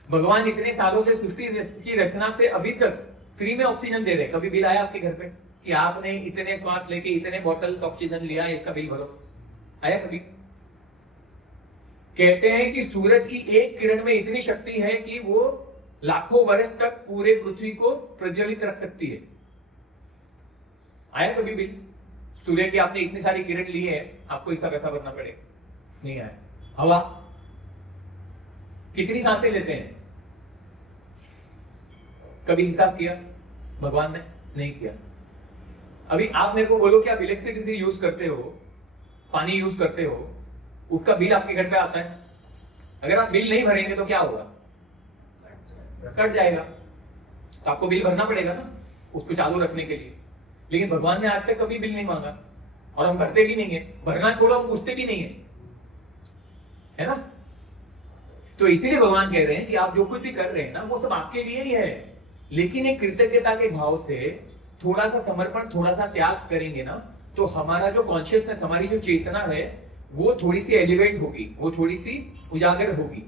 भगवान इतने सालों से सृष्टि की रचना से अभी तक फ्री में ऑक्सीजन दे रहे हैं। कभी बिल आया आपके घर पे, कि आपने इतने श्वास लेके इतने बॉटल्स ऑक्सीजन लिया, इसका बिल भरो? आया कभी? कहते हैं कि सूरज की एक किरण में इतनी शक्ति है कि वो लाखों वर्ष तक पूरे पृथ्वी को प्रज्वलित रख सकती है। आया कभी बिल? सूर्य की आपने इतनी सारी किरण ली है, आपको इसका पैसा भरना पड़ेगा? नहीं आया। हवा कितनी सांसें लेते हैं, कभी हिसाब किया? भगवान ने नहीं किया। अभी आप मेरे को बोलो कि आप इलेक्ट्रिसिटी यूज करते हो, पानी यूज करते हो, उसका बिल आपके घर पे आता है। अगर आप बिल नहीं भरेंगे तो क्या होगा? कट जाएगा। तो आपको बिल भरना पड़ेगा ना उसको चालू रखने के लिए। लेकिन भगवान ने आज तक कभी बिल नहीं मांगा और हम भरते भी नहीं है। भरना छोड़ो, हम पूछते भी नहीं है ना? तो इसीलिए भगवान कह रहे हैं कि आप जो कुछ भी कर रहे हैं ना, वो सब आपके लिए ही है, लेकिन एक कृतज्ञता के भाव से थोड़ा सा समर्पण, थोड़ा सा त्याग करेंगे ना, तो हमारा जो कॉन्शियसनेस, हमारी जो चेतना है, वो थोड़ी सी एलिवेट होगी, वो थोड़ी सी उजागर होगी।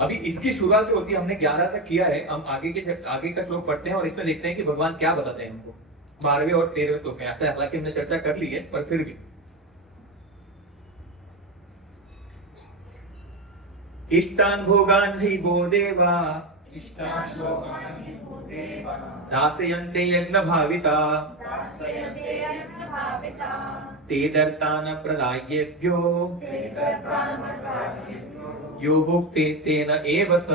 अभी इसकी शुरुआत जो होती है, हमने 11 तक किया है। हम आगे का श्लोक पढ़ते हैं और इसमें देखते हैं कि भगवान क्या बताते हैं हमको 12वें और 13वें श्लोक में। ऐसा हालांकि हमने चर्चा कर ली है, पर फिर भी इष्टान भोगान हि वो देवा दासयन्ते यज्ञ भाविता ते दर्तान प्रदायेभ्यो यो भुक्ते तेन एव स।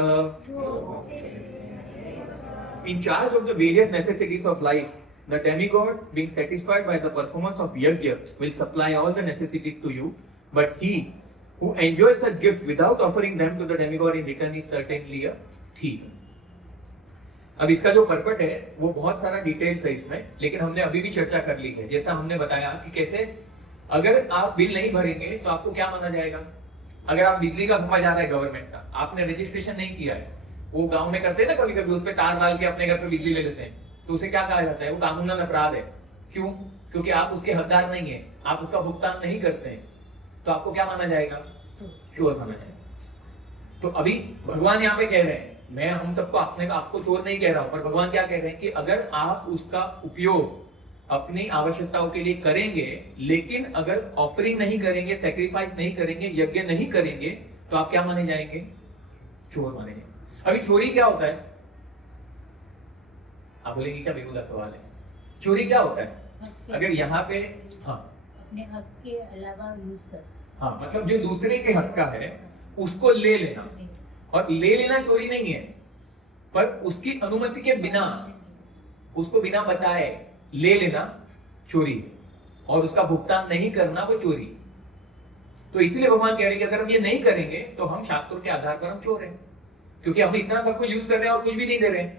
In charge of the various necessities of life, the demigod, being satisfied by the performance of yajna, will supply all the necessities to you, but he who enjoys such gifts without offering them to the demigod in return is certainly a thief. अब इसका जो पर्पट है वो बहुत सारा details है इसमें, लेकिन हमने अभी भी चर्चा कर ली है। जैसा हमने बताया कि कैसे अगर आप बिल नहीं भरेंगे तो आपको क्या माना जाएगा। अगर आप बिजली का खंभा जा रहा है गवर्नमेंट का, आपने रजिस्ट्रेशन नहीं किया है, वो गांव में करते हैं ना कभी कभी, उस पर तार डाल के अपने घर पे बिजली ले लेते हैं, तो उसे क्या कहा जाता है? वो कानूनन अपराध है। क्यों? क्योंकि आप उसके हकदार नहीं है, आप उसका भुगतान नहीं करते हैं, तो आपको क्या माना जाएगा? चोर माना जाएगा। तो अभी भगवान यहाँ पे कह रहे हैं, मैं हम सबको आपको चोर नहीं कह रहा हूं, पर भगवान क्या कह रहे हैं कि अगर आप उसका उपयोग अपनी आवश्यकताओं के लिए करेंगे, लेकिन अगर ऑफरिंग नहीं करेंगे, सेक्रीफाइस नहीं करेंगे, यज्ञ नहीं करेंगे, तो आप क्या माने जाएंगे? चोर माने जाएंगे। अभी चोरी क्या होता है? आप बोलेंगे क्या बेहुदा सवाल है। चोरी क्या होता है? अगर यहाँ पे अपने हक के अलावा यूज कर, मतलब जो दूसरे के हक का है उसको ले लेना, और ले लेना चोरी नहीं है, पर उसकी अनुमति के बिना, उसको बिना बताए ले लेना चोरी, और उसका भुगतान नहीं करना वो चोरी। तो इसलिए भगवान कह रहे हैं कि अगर हम ये नहीं करेंगे तो हम शास्त्रों के आधार पर हम चोर हैं, क्योंकि हम इतना सब कुछ यूज कर रहे हैं और कुछ भी नहीं दे रहे हैं।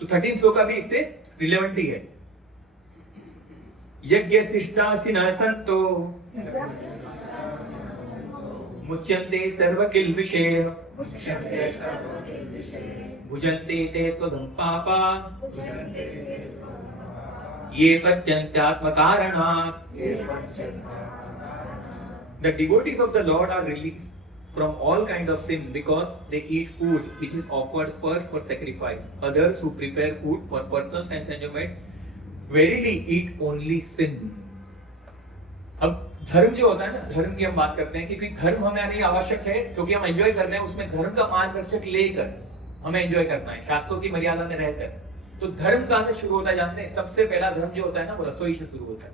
तो 13 श्लोक का भी इससे रिलेवेंट ही है। यज्ञ शिष्टासिना संतो मुच्यन्ते सर्व किल्बिषे भुजन्ते ते त्वदं पापा ये पच्यन्त्यात्म कारणात्। The devotees of the Lord are released from all kind of sin because they eat food which is offered first for sacrifice. Others who prepare food for personal sense enjoyment verily eat only sin. अब धर्म जो होता है ना, धर्म की हम बात करते हैं क्योंकि धर्म हमारे आवश्यक है, क्योंकि हम एंजॉय कर रहे हैं, उसमें धर्म का मार्गदर्शक लेकर हमें एंजॉय करना है, शास्त्रों की मर्यादा में रहकर। तो धर्म कहां से शुरू होता है जानते हैं? सबसे पहला धर्म जो होता है ना, वो रसोई से शुरू होता है।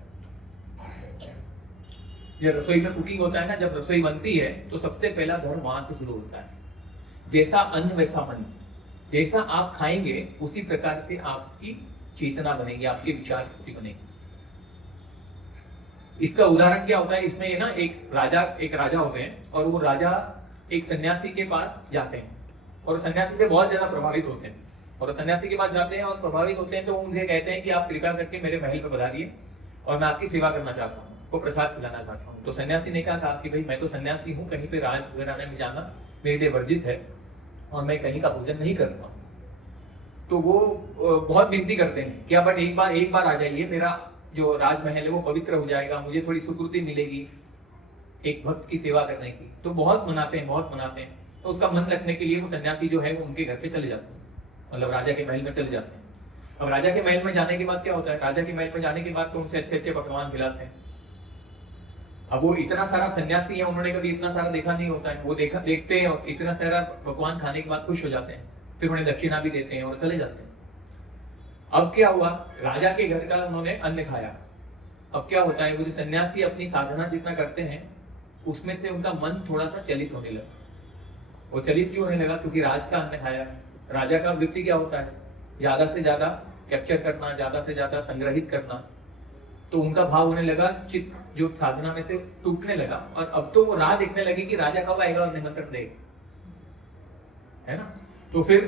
जब रसोई में कुकिंग होता है ना, जब रसोई बनती है तो सबसे पहला धर्म वहां से शुरू होता है। जैसा अन्न वैसा मन, जैसा आप खाएंगे उसी प्रकार से आपकी चेतना बनेगी, आपके विचार शक्ति बनेगी। इसका उदाहरण क्या होता है? इसमें ये ना एक राजा होते हैं और वो राजा एक सन्यासी के पास जाते हैं और सन्यासी से बहुत ज्यादा प्रभावित होते हैं, और सन्यासी के पास जाते हैं और प्रभावित होते हैं तो उनसे कहते हैं कि आप कृपया करके मेरे महल पे पधारिए और मैं आपकी सेवा करना चाहता हूँ, को प्रसाद खिलाना चाहता हूँ। तो सन्यासी ने कहा कि भाई मैं तो सन्यासी हूँ, कहीं पे राज घराने में जाना मेरे लिए वर्जित है और मैं कहीं का भोजन नहीं करता। तो वो बहुत विनती करते हैं कि आप बट एक बार आ जाइए, मेरा जो राजमहल है वो पवित्र हो जाएगा, मुझे थोड़ी सुकृति मिलेगी एक भक्त की सेवा करने की। तो बहुत मनाते हैं। तो उसका मन रखने के लिए वो सन्यासी जो है वो उनके घर पे चले जाते हैं, मतलब राजा के महल में चले जाते हैं। अब राजा के महल में जाने के बाद क्या होता है, राजा के महल में जाने के बाद तो उनसे अच्छे अच्छे पकवान खिलाते हैं। अब वो इतना सारा सन्यासी है, उन्होंने कभी इतना सारा देखा नहीं होता है, वो देखते हैं और इतना सारा पकवान खाने के बाद खुश हो जाते हैं, फिर उन्हें दक्षिणा भी देते हैं और चले जाते हैं। अब क्या हुआ, राजा के घर का उन्होंने अन्न खाया। अब क्या होता है, वो जो सन्यासी अपनी साधना जितना करते हैं उसमें से उनका मन थोड़ा सा चलित होने लगा। वो चलित क्यों होने लगा, क्योंकि राज का अन्न खाया। राजा का वृत्ति क्या होता है, ज्यादा से ज्यादा कैप्चर करना, ज्यादा से ज्यादा संग्रहित करना। तो उनका भाव होने लगा, चित्त जो साधना में से टूटने लगा, और अब तो वो राह देखने लगे कि राजा कब आएगा और निमंत्रण देगा, है ना। तो फिर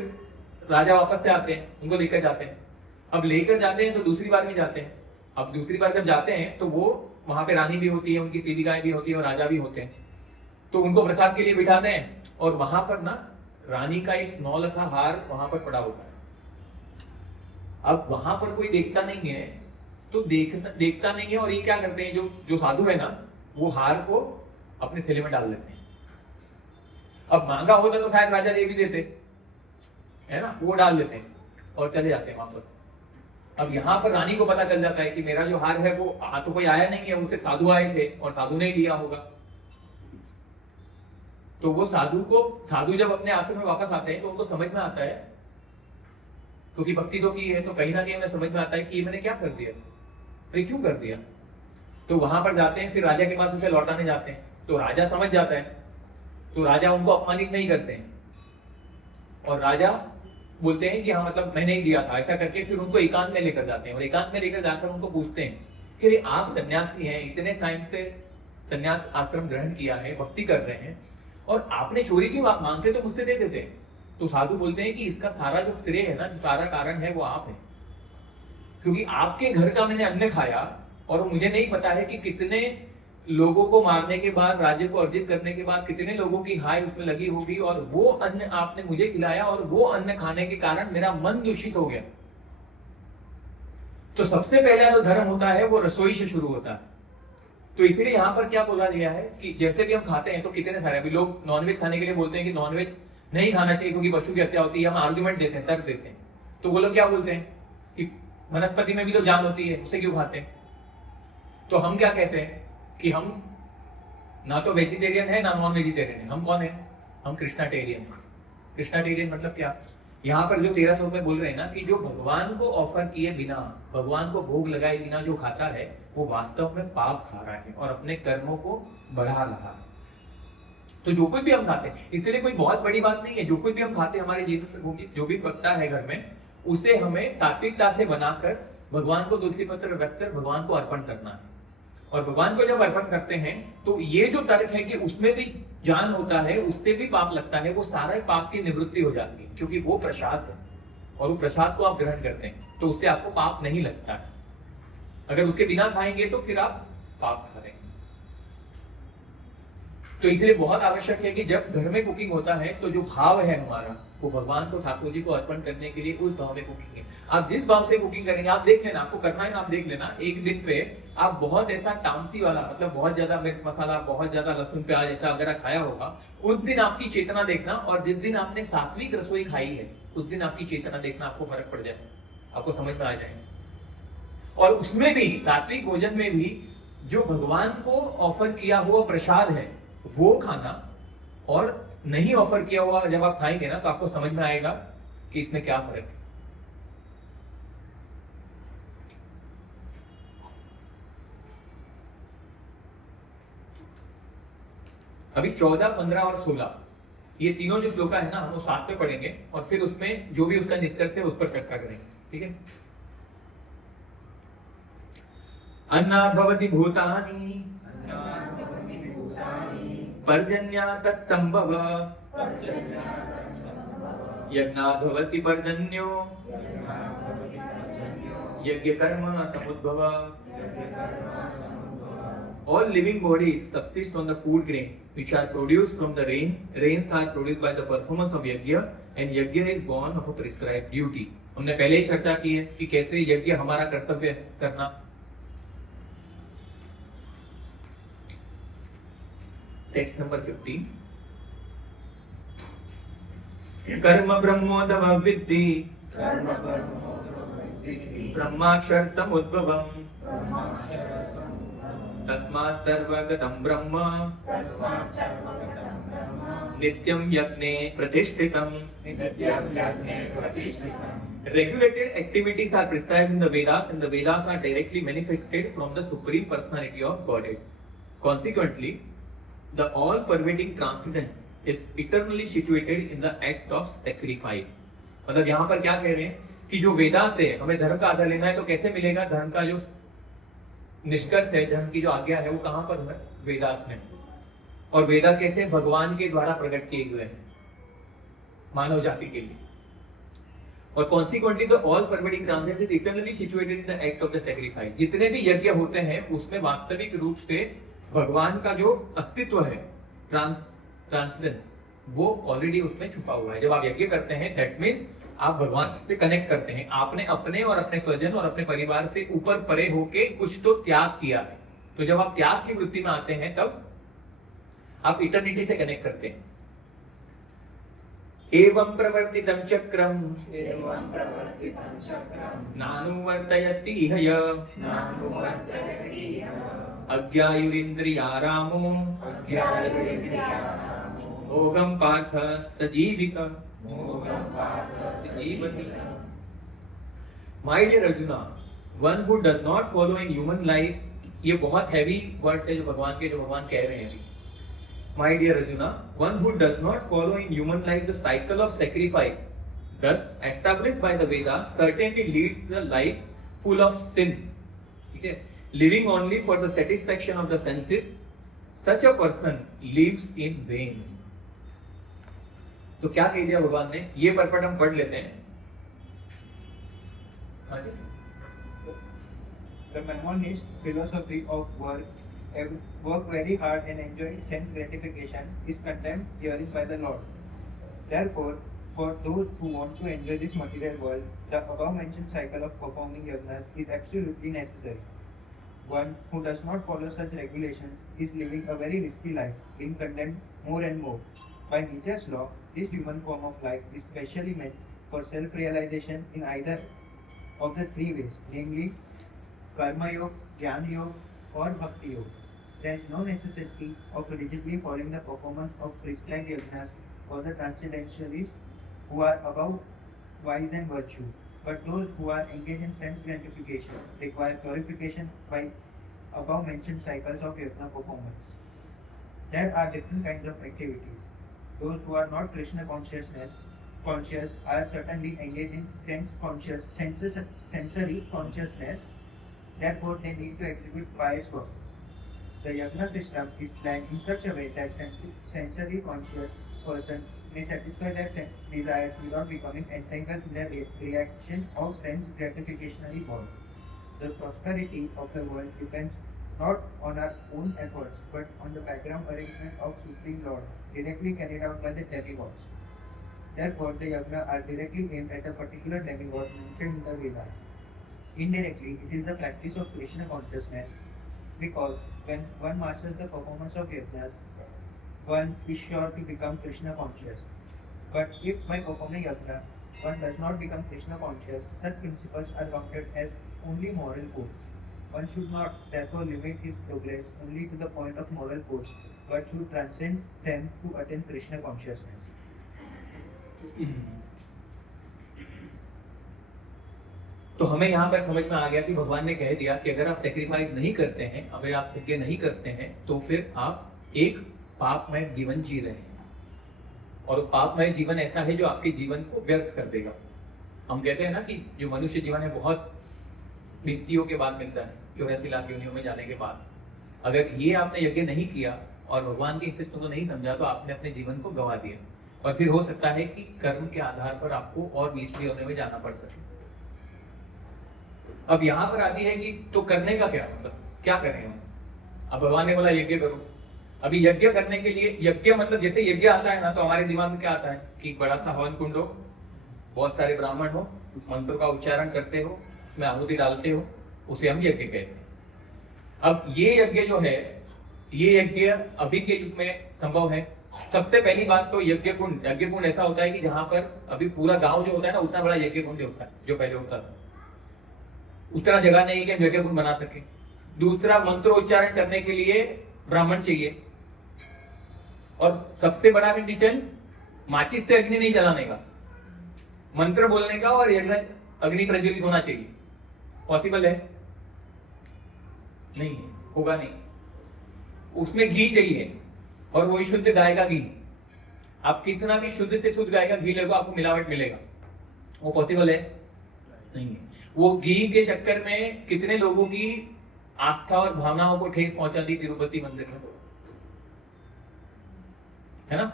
राजा वापस से आते हैं, उनको लेकर जाते हैं। अब लेकर जाते हैं तो दूसरी बार भी जाते हैं। अब दूसरी बार जब जाते हैं तो वो वहां पे रानी भी होती है, उनकी सेविकाएं भी होती है और राजा भी होते हैं। तो उनको प्रसाद के लिए बिठाते हैं और वहां पर ना रानी का एक 9 लखा हार वहां पर पड़ा होता है। अब वहां पर कोई देखता नहीं है, तो देखता नहीं है, और ये क्या करते हैं, जो साधु है ना, वो हार को अपने थैले में डाल लेते हैं। अब मांगा होता तो शायद राजा दे भी देते, है ना, वो डाल देते हैं और चले जाते हैं वापस। अब यहाँ पर रानी को पता चल जाता है कि मेरा जो हार है वो तो कोई आया नहीं है, उससे साधु आए थे और साधु ने ही दिया होगा। तो वो साधु जब अपने आश्रम में वापस आते हैं तो उनको समझ में आता है, क्योंकि भक्ति तो की है, तो कहीं ना कहीं उन्हें समझ में आता है कि ये मैंने क्या कर दिया, अरे क्यों कर दिया। तो वहां पर जाते हैं, फिर राजा के पास उसे लौटाने जाते हैं। तो राजा समझ जाता है, तो राजा उनको अपमानित नहीं करते हैं, और राजा बोलते हैं कि हाँ मतलब मैंने ही दिया था, ऐसा करके फिर उनको एकांत में लेकर जाते हैं। और एकांत में लेकर जाकर उनको पूछते हैं कि आप सन्यासी हैं, इतने टाइम से सन्यास आश्रम ग्रहण किया है, भक्ति कर रहे हैं, और आपने चोरी क्यों, आप मांगते तो मुझसे दे देते। तो साधु बोलते हैं कि इसका सारा जो श्रेय है ना, जो सारा कारण है वो आप है, क्योंकि आपके घर का मैंने अन्न खाया और मुझे नहीं पता है कि कितने लोगों को मारने के बाद, राज्य को अर्जित करने के बाद कितने लोगों की हाय उसमें लगी होगी, और वो अन्न आपने मुझे खिलाया और वो अन्न खाने के कारण मेरा मन दूषित हो गया। तो सबसे पहला जो धर्म होता है वो रसोई से शुरू होता है। तो इसलिए यहाँ पर क्या बोला गया है कि जैसे भी हम खाते हैं तो कितने सारे, अभी लोग नॉनवेज खाने के लिए बोलते हैं कि नॉनवेज नहीं खाना चाहिए क्योंकि पशु की हत्या होती है, हम आर्गुमेंट देते हैं, तर्क देते हैं। तो वो लोग क्या बोलते हैं कि वनस्पति में भी तो जान होती है, उसे क्यों खाते हैं। तो हम क्या कहते हैं कि हम ना तो वेजिटेरियन है ना नॉन वेजिटेरियन है, हम कौन है, हम कृष्णाटेरियन है। कृष्णाटेरियन मतलब क्या, यहाँ पर जो 13 श्लोक में बोल रहे हैं ना कि जो भगवान को ऑफर किए बिना, भगवान को भोग लगाए बिना जो खाता है वो वास्तव में पाप खा रहा है और अपने कर्मों को बढ़ा रहा है। तो जो कुछ भी हम खाते हैं, इसलिए कोई बहुत बड़ी बात नहीं है, जो कुछ भी हम खाते हैं हमारे जीवन में, जो भी पकता है घर में, उसे हमें सात्विकता से बनाकर भगवान को तुलसी पत्र रखकर भगवान को अर्पण करना है। और भगवान को जब अर्पण करते हैं तो ये जो तर्क है कि उसमें भी जान होता है, उससे भी पाप लगता है, वो सारा पाप की निवृत्ति हो जाती है, क्योंकि वो प्रसाद है और वो प्रसाद को आप ग्रहण करते हैं तो उससे आपको पाप नहीं लगता है। अगर उसके बिना खाएंगे तो फिर आप पाप खा रहे हैं। तो इसलिए बहुत आवश्यक है कि जब घर में कुकिंग होता है तो जो भाव है हमारा वो भगवान को, ठाकुर जी को अर्पण करने के लिए उस भाव में कुकिंग है। आप जिस भाव से कुकिंग करेंगे, आप देख लेना, आपको करना है ना, आप देख लेना, एक दिन पे आप बहुत ऐसा तामसी वाला, मतलब बहुत ज्यादा मिर्च मसाला, बहुत ज्यादा लहसुन प्याज ऐसा अगर खाया होगा, उस दिन आपकी चेतना देखना, और जिस दिन आपने सात्विक रसोई खाई है उस दिन आपकी चेतना देखना, आपको फर्क पड़ जाए, आपको समझ में आ जाएगा। और उसमें भी सात्विक भोजन में भी जो भगवान को ऑफर किया हुआ प्रसाद है वो खाना, और नहीं ऑफर किया हुआ जब आप खाएंगे ना तो आपको समझ में आएगा कि इसमें क्या फर्क है। अभी 14, 15 और 16 ये तीनों जो श्लोका है ना, हम वो साथ में पढ़ेंगे और फिर उसमें जो भी उसका निष्कर्ष है उस पर चर्चा करेंगे, ठीक है। अन्नात् भवति भूतानि पर्जन्यात् तत्तंभव, यज्ञात् भवति पर्जन्यो यज्ञ कर्म समुद्भव। All living bodies subsist on the food grain which are produced from the rain. Rains are produced by the performance of yajna and yajna is born of a prescribed duty. हमने पहले ही चर्चा की है कि कैसे यज्ञ हमारा कर्तव्य करना। Text number 15। कर्म ब्रह्मोदव विद्धि ब्रह्माक्षरसमुद्भवम् तस्मात् सर्वगतं ब्रह्म नित्यं यज्ञे प्रतिष्ठितम्. Regulated activities are prescribed in the Vedas, and the Vedas are directly manifested from the Supreme Personality of Godhead. Consequently, the all-pervading transcendent is eternally situated in the act of sacrifice. मतलब यहाँ पर क्या कह रहे हैं कि जो वेदांत है, हमें धर्म का आधार लेना है तो कैसे मिलेगा? धर्म का जो निष्कर्ष है, धर्म की जो आज्ञा है, वो कहाँ पर है? वेदांत में. और वेदा कैसे? भगवान के द्वारा प्रकट किए हुए हैं मानव जाति के लिए. और consequently the all pervading transcendence is eternally situated in the act of the sacrifice. जितने भी यज्ञ होते हैं उसमें वास्तविक रूप से भगवान का जो अस्तित्व है, ट्रांसेंडेंस, वो ऑलरेडी उसमें छुपा हुआ है. जब आप यज्ञ करते हैं दैट मीन आप भगवान से कनेक्ट करते हैं. आपने अपने और अपने स्वजन और अपने परिवार से ऊपर परे होके कुछ तो त्याग किया है. तो जब आप त्याग की वृत्ति में आते हैं तब आप इटर्निटी से कनेक्ट करते हैं. एवं प्रवर्तितं चक्रम नानुवर्तयति इह अज्ञायुरिन्द्रियारामो भोगं पार्थ सजीविक जीवति. My dear Arjuna, one who does not follow in human life, ये बहुत हैवी वर्ड्स है जो भगवान कह रहे हैं अभी. My dear Arjuna, one who does not follow in human life the cycle of sacrifice, thus established by the Vedas, certainly leads the life full of sin. Okay? Living only for the satisfaction of the senses, such a person lives in vain. तो क्या कह दिया भगवान ने? ये purport हम पढ़ लेते हैं. The Maimonides philosophy of work very hard and enjoy sense gratification is condemned herein by the Lord. Therefore, for those who want to enjoy this material world, the above mentioned cycle of performing yajnas is absolutely necessary. One who does not follow such regulations is living a very risky life, being condemned more and more. By nature's law, this human form of life is specially meant for self-realization in either of the three ways, namely Karma Yoga, Jnana Yoga, or Bhakti Yoga. There is no necessity of rigidly following the performance of prescribed yajnas for the transcendentalists who are above vice and virtue, but those who are engaged in sense gratification require purification by above mentioned cycles of yajna performance. There are different kinds of activities. Those who are not Krishna conscious are certainly engaged in sensory consciousness. Therefore, they need to execute pious work. The yajna system is planned in such a way that sensory conscious person may satisfy their desires without becoming entangled in the reaction of sense gratificationary world. The prosperity of the world depends not on our own efforts, but on the background arrangement of Supreme Lord, directly carried out by the demigods. Therefore, the yajna are directly aimed at a particular demigod mentioned in the Vedas. Indirectly, it is the practice of Krishna consciousness, because when one masters the performance of yajnas, one is sure to become Krishna conscious. But if by performing yajna, one does not become Krishna conscious, such principles are counted as only moral codes. One should not therefore limit his progress only to the point of moral codes, but should transcend them to attain Krishna consciousness. तो हमें यहाँ पर समझ में आ गया कि भगवान ने कह दिया कि अगर आप सेक्रीफाइस नहीं करते हैं, अगर आप यज्ञ नहीं करते हैं, तो फिर आप एक पापमय जीवन जी रहे हैं. और पापमय जीवन ऐसा है जो आपके जीवन को व्यर्थ कर देगा. हम कहते हैं ना कि जो मनुष्य जीवन है बहुत मृत्युओं के बाद मिलता है, 84 लाख योनियों में जाने के बाद. अगर ये आपने यज्ञ नहीं किया और भगवान के अस्तित्व को नहीं समझा, तो आपने अपने जीवन को गंवा दिया. और फिर हो सकता है कि कर्म के आधार पर आपको और निचली योनि में जाना पड़ सके. अब यहाँ पर आती है कि तो करने का क्या मतलब, क्या करें हम? अब भगवान ने बोला यज्ञ करो. अभी यज्ञ करने के लिए, यज्ञ मतलब जैसे यज्ञ आता है ना, तो हमारे दिमाग में क्या आता है कि बड़ा सा हवन कुंड हो, बहुत सारे ब्राह्मण हो, मंत्रों का उच्चारण करते हो, उसमें आहुति डालते हो, उसे हम यज्ञ कहते हैं. अब ये यज्ञ जो है, ये यज्ञ अभी के युग में संभव है, सबसे पहली बात तो यज्ञ कुंड ऐसा होता है कि जहां पर अभी पूरा गांव जो होता है ना, उतना बड़ा यज्ञ कुंड होता है जो पहले होता था। उतना जगह नहीं है कि हम यज्ञ कुंड बना सके। दूसरा, मंत्रोच्चारण करने के लिए ब्राह्मण चाहिए। और सबसे बड़ा कंडीशन, माचिस से अग्नि नहीं जलाने का, मंत्र बोलने का और अग्नि प्रज्वलित होना चाहिए। पॉसिबल है? नहीं, होगा नहीं। उसमें घी चाहिए, और वही शुद्ध गाय का घी। आप कितना भी शुद्ध से शुद्ध गाय का घी लेगा, आपको मिलावट मिलेगा। वो पॉसिबल है? नहीं है। वो घी के चक्कर में कितने लोगों की आस्था और भावनाओं को ठेस पहुंचा दी तिरुपति मंदिर में, है ना?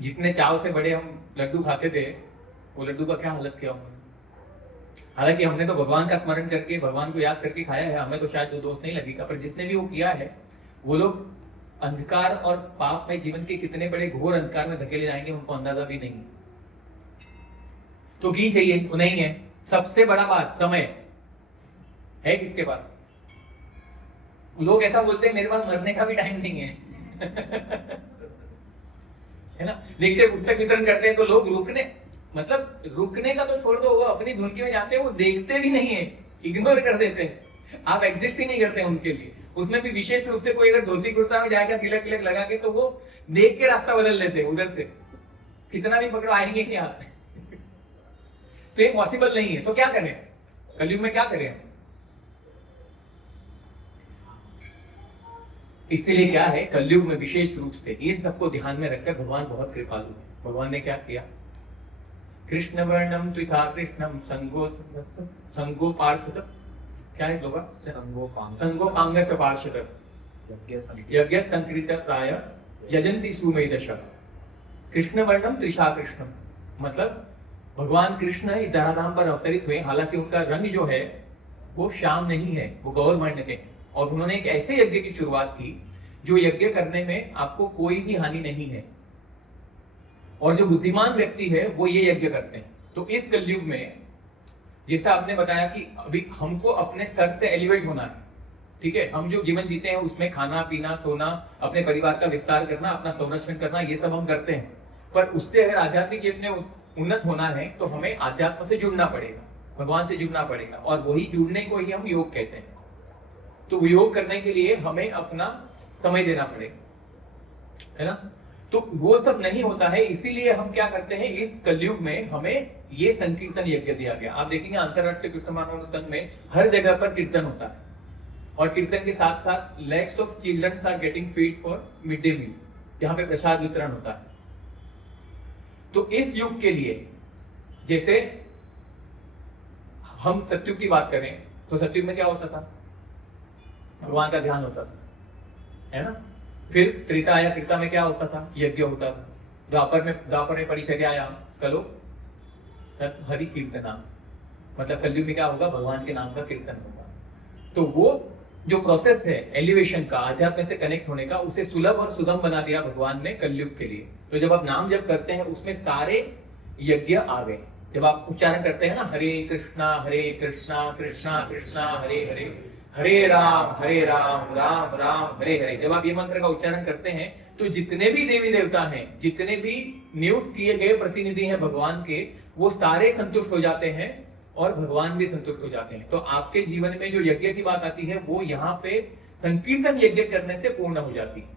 जितने चाव से बड़े हम लड्डू खाते थे, वो लड्डू का क्या हालत किया उन्होंने। हालांकि हमने तो भगवान का स्मरण करके, भगवान को याद करके खाया है, हमें तो शायद वो दोष नहीं लगेगा, पर जितने भी वो किया है, वो लोग अंधकार और पाप में जीवन के कितने बड़े घोर अंधकार में धकेले जाएंगे, उनको अंदाजा भी नहीं। तो घी चाहिए, वो नहीं है। सबसे बड़ा बात, समय है किसके पास? लोग ऐसा बोलते हैं, मेरे पास मरने का भी टाइम नहीं है है ना? देखते पुस्तक वितरण करते हैं तो लोग रुकने का तो छोड़ दो, वो अपनी धुन में जाते हैं, वो देखते भी नहीं है, इग्नोर कर देते हैं। आप एग्जिस्ट ही नहीं करते उनके लिए। उसमें भी विशेष रूप से कोई अगर धोती कुर्ता में जाएगा तिलक तिलक लगा के, तो वो देख के रास्ता बदल देते हैं उधर से, कितना भी पकड़ो आएंगे नहीं आप तो ये पॉसिबल नहीं है। तो क्या करें कलयुग में, क्या करें? इसीलिए क्या है, कलयुग में विशेष रूप से इस सबको ध्यान में रखकर भगवान बहुत कृपालु है। भगवान ने क्या किया? कृष्ण वर्णम त्विषा कृष्णम संगो पार्षद, क्या है श्लोका? संगोपांग से पार्षद यज्ञ संकृत प्राय यजंती सुमेधश। कृष्ण वर्णम त्रिषा कृष्णम, मतलब भगवान कृष्ण इस धराधाम पर अवतरित हुए। हालांकि उनका रंग जो है वो श्याम नहीं है, वो गौर वर्ण के, और उन्होंने एक ऐसे यज्ञ की शुरुआत की जो यज्ञ करने में आपको कोई भी हानि नहीं है, और जो बुद्धिमान व्यक्ति है वो ये यज्ञ करते हैं। तो इस कलयुग में, जैसा आपने बताया कि अभी हमको अपने स्तर से एलिवेट होना है, ठीक है? हम जो जीवन जीते हैं उसमें खाना पीना, सोना, अपने परिवार का विस्तार करना, अपना संरक्षण करना, ये सब हम करते हैं। पर उससे अगर आध्यात्मिक जीवन में उन्नत होना है तो हमें आध्यात्म से जुड़ना पड़ेगा, भगवान से जुड़ना पड़ेगा, और वही जुड़ने को ही हम योग कहते हैं। तो योग करने के लिए हमें अपना समय देना पड़ेगा, है ना? तो वो सब नहीं होता है, इसीलिए हम क्या करते हैं, इस कलयुग में हमें ये संकीर्तन यज्ञ दिया गया। आप देखेंगे अंतरराष्ट्रीय कीर्तन मानव संघ में हर जगह पर कीर्तन होता है, और कीर्तन के साथ साथ lakhs of childrens are getting feed for mid day meal, जहां पे प्रसाद वितरण होता है। तो इस युग के लिए, जैसे हम सत्युग की बात करें तो सत्युग में क्या होता था? भगवान का ध्यान होता था, है ना? फिर त्रेता आया, त्रेता में क्या होता था? यज्ञ होता था। द्वापर में परिचर्या आया, कलो हरि कीर्तना, मतलब कलयुग में क्या होगा? भगवान के नाम का कीर्तन होगा। तो वो जो प्रोसेस है एलिवेशन का, आध्यात्म से कनेक्ट होने का, उसे सुलभ और सुगम बना दिया भगवान ने कलयुग के लिए। तो जब आप नाम जप करते हैं उसमें सारे यज्ञ आ गए। जब आप उच्चारण करते हैं ना, हरे कृष्णा कृष्णा कृष्णा हरे हरे, हरे राम राम राम हरे हरे, जब आप ये मंत्र का उच्चारण करते हैं तो जितने भी देवी देवता हैं, जितने भी नियुक्त किए गए प्रतिनिधि हैं भगवान के, वो सारे संतुष्ट हो जाते हैं और भगवान भी संतुष्ट हो जाते हैं। तो आपके जीवन में जो यज्ञ की बात आती है वो यहाँ पे संकीर्तन यज्ञ करने से पूर्ण हो जाती है।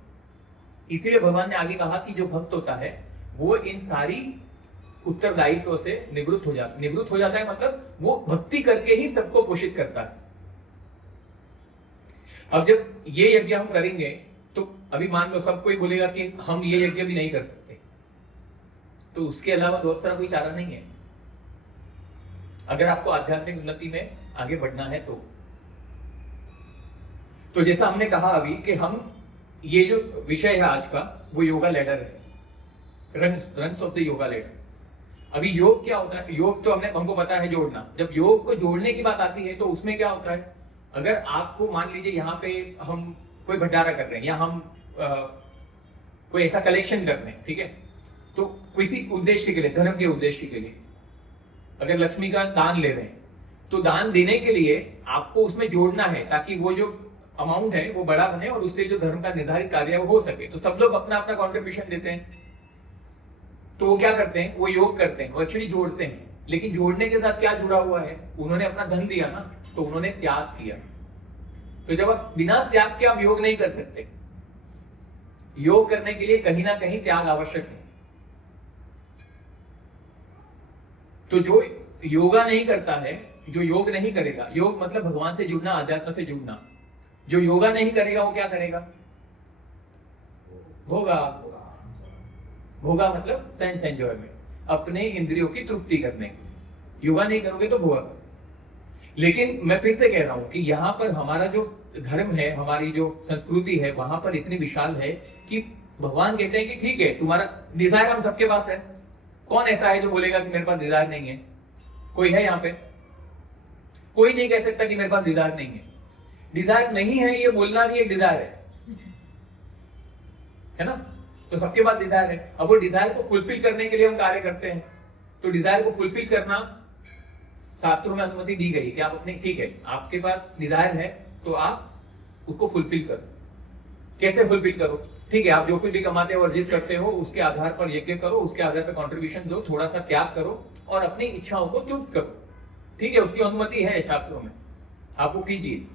इसीलिए भगवान ने आगे कहा कि जो भक्त होता है वो इन सारी उत्तरदायित्व से निवृत्त हो जाता है, मतलब वो भक्ति करके ही सबको पोषित करता है। अब जब ये यज्ञ हम करेंगे तो अभी मान लो सब कोई बोलेगा कि हम ये यज्ञ भी नहीं कर सकते, तो उसके अलावा दूसरा कोई चारा नहीं है अगर आपको आध्यात्मिक उन्नति में आगे बढ़ना है। तो जैसा हमने कहा अभी कि हम ये जो विषय है आज का वो योगा लैडर है, rungs of the yoga ladder. अभी योग क्या होता है? योग तो हमको पता है जोड़ना। जब योग को जोड़ने की बात आती है तो उसमें क्या होता है, अगर आपको मान लीजिए यहाँ पे हम कोई भंडारा कर रहे हैं या हम कोई ऐसा कलेक्शन कर रहे हैं, ठीक है, तो किसी उद्देश्य के लिए, धर्म के उद्देश्य के लिए अगर लक्ष्मी का दान ले रहे हैं तो दान देने के लिए आपको उसमें जोड़ना है ताकि वो जो अमाउंट है वो बड़ा बने और उससे जो धर्म का निर्धारित कार्य है वो हो सके। तो सब लोग अपना अपना कॉन्ट्रीब्यूशन देते हैं। तो वो क्या करते हैं, वो योग करते हैं, वो एक्चुअली जोड़ते हैं। लेकिन जोड़ने के साथ क्या जुड़ा हुआ है, उन्होंने अपना धन दिया ना, तो उन्होंने त्याग किया। तो जब आप बिना त्याग के आप योग नहीं कर सकते, योग करने के लिए कहीं ना कहीं त्याग आवश्यक है। तो जो योगा नहीं करता है, जो योग नहीं करेगा, योग मतलब भगवान से जुड़ना, आध्यात्म से जुड़ना, जो योगा नहीं करेगा वो क्या करेगा, भोगा। भोगा मतलब सेंस एंजॉयमेंट, अपने इंद्रियों की तृप्ति करने। योगा नहीं करोगे तो भोगा। लेकिन मैं फिर से कह रहा हूं कि यहां पर हमारा जो धर्म है, हमारी जो संस्कृति है, वहां पर इतनी विशाल है कि भगवान कहते हैं कि ठीक है, तुम्हारा डिजायर हम सबके पास है। कौन ऐसा है जो बोलेगा कि मेरे पास डिजायर नहीं है? कोई है यहाँ पे? कोई नहीं कह सकता कि मेरे पास डिजायर नहीं है। डिजायर नहीं है ये बोलना भी एक डिजायर है ना? तो सबके पास डिजायर है। अब वो डिजायर को फुलफिल करने के लिए हम कार्य करते हैं। तो डिजायर को फुलफिल करना शास्त्रों में अनुमति दी गई कि आप अपने, ठीक है, आपके पास डिजायर है तो आप उसको फुलफिल करो। कैसे फुलफिल करो? ठीक है, आप जो कुछ भी कमाते हो, अर्जित करते हो, उसके आधार पर यज्ञ करो, उसके आधार पर कंट्रीब्यूशन दो, थोड़ा सा त्याग करो और अपनी इच्छाओं को तृप्त करो। ठीक है, उसकी अनुमति है शास्त्रों में, आप वो कीजिए।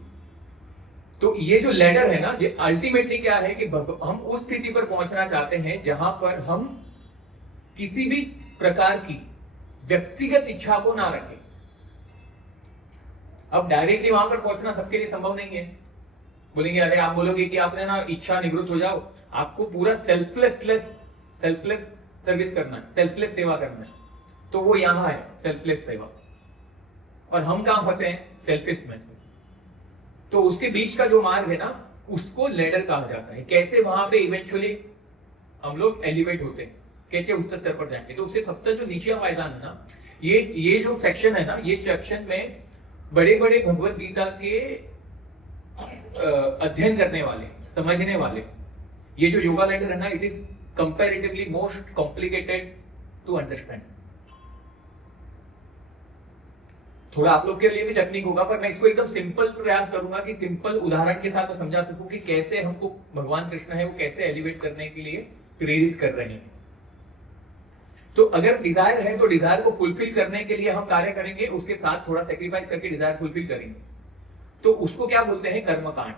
तो ये जो लैडर है ना, ये अल्टीमेटली क्या है कि हम उस स्थिति पर पहुंचना चाहते हैं जहां पर हम किसी भी प्रकार की व्यक्तिगत इच्छा को ना रखें। अब डायरेक्टली वहां पर पहुंचना सबके लिए संभव नहीं है। बोलेंगे, अरे आप बोलोगे कि आपने ना इच्छा निवृत्त हो जाओ, आपको पूरा सेल्फलेस सर्विस करना है, सेल्फलेस सेवा करना है। तो वो यहां है सेल्फलेस सेवा, और हम कहां फंसे हैं? सेल्फिशनेस में। तो उसके बीच का जो मार्ग है ना, उसको लेडर कहा जाता है। कैसे वहां पे इवेंचुअली हम लोग एलिवेट होते हैं, कैसे उच्च स्तर पर जाएंगे। तो उससे सबसे जो नीचे पायदान है ना, ये जो सेक्शन है ना, ये सेक्शन में बड़े बड़े भगवत गीता के अध्ययन करने वाले, समझने वाले, ये जो योगा लेडर है ना, it is comparatively most complicated to understand. थोड़ा आप लोग के लिए भी टेक्निक होगा, पर मैं इसको एकदम सिंपल प्रयास करूंगा कि सिंपल उदाहरण के साथ मैं समझा सकूं कि कैसे हमको भगवान कृष्ण है वो कैसे एलिवेट करने के लिए प्रेरित कर रहे हैं। तो अगर डिजायर है तो डिजायर को फुलफिल करने के लिए हम कार्य करेंगे, उसके साथ थोड़ा सेक्रीफाइस करके डिजायर फुलफिल करेंगे। तो उसको क्या बोलते हैं? कर्मकांड।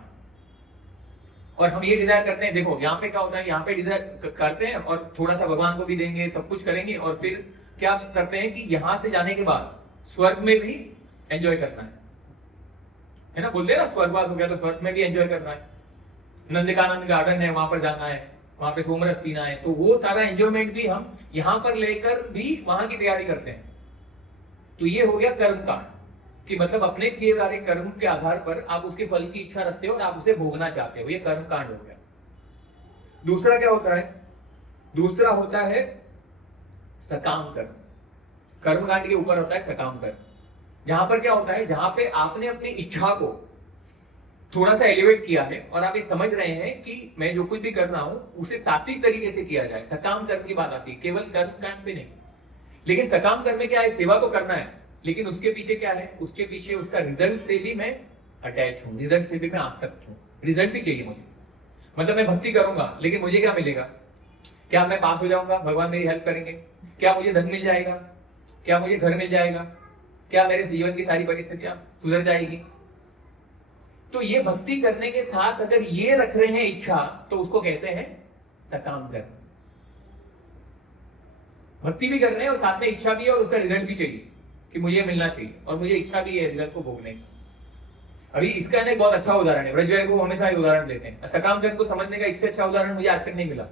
और हम ये डिजायर करते हैं, देखो यहाँ पे क्या होता है, यहाँ पे डिजायर करते हैं और थोड़ा सा भगवान को भी देंगे, सब कुछ करेंगे, और फिर क्या करते हैं कि यहां से जाने के बाद स्वर्ग में भी एंजॉय करना है ना? बोलते हैं ना, स्वर्गवास हो गया तो स्वर्ग में भी एंजॉय करना है। नंदिकानंद गार्डन है, वहां पर जाना है, वहां पे सोमरस पीना है। तो वो सारा एंजॉयमेंट भी हम यहां पर लेकर भी वहां की तैयारी करते हैं। तो ये हो गया कर्म कांड, कि मतलब अपने किए जा रहे कर्म के आधार पर आप उसके फल की इच्छा रखते हो और आप उसे भोगना चाहते हो। ये कर्म कांड हो गया। दूसरा क्या होता है? दूसरा होता है सकाम कर्म। कर्मकांड के ऊपर होता है सकाम कर्म, जहां पर क्या होता है, जहां पे आपने अपनी इच्छा को थोड़ा सा एलिवेट किया है और आप ये समझ रहे हैं कि मैं जो कुछ भी कर रहा हूं उसे सात्विक तरीके से किया जाए। सकाम कर्म की बात आती है, केवल कर्मकांड पे नहीं। लेकिन सकाम कर्म में क्या है? सेवा तो करना है, लेकिन उसके पीछे क्या है? उसके पीछे उसका रिजल्ट से भी मैं अटैच हूं, रिजल्ट से भी मैं आसक्त हूं। रिजल्ट भी चाहिए मुझे। मतलब मैं भक्ति करूंगा, लेकिन मुझे क्या मिलेगा? क्या मैं पास हो जाऊंगा? भगवान मेरी हेल्प करेंगे? क्या मुझे धन मिल जाएगा? क्या मुझे घर मिल जाएगा? क्या मेरे जीवन की सारी परिस्थितियां सुधर जाएगी? तो ये भक्ति करने के साथ अगर ये रख रहे हैं इच्छा, तो उसको कहते हैं सकाम कर्म। भक्ति भी कर रहे हैं और साथ में इच्छा भी है और उसका रिजल्ट भी चाहिए कि मुझे मिलना चाहिए, और मुझे इच्छा भी है रिजल्ट को भोगने की। अभी इसका एक बहुत अच्छा उदाहरण है, ब्रजविहारी को हमेशा एक उदाहरण देते हैं। सकाम कर्म को समझने का इससे अच्छा उदाहरण मुझे आज तक नहीं मिला।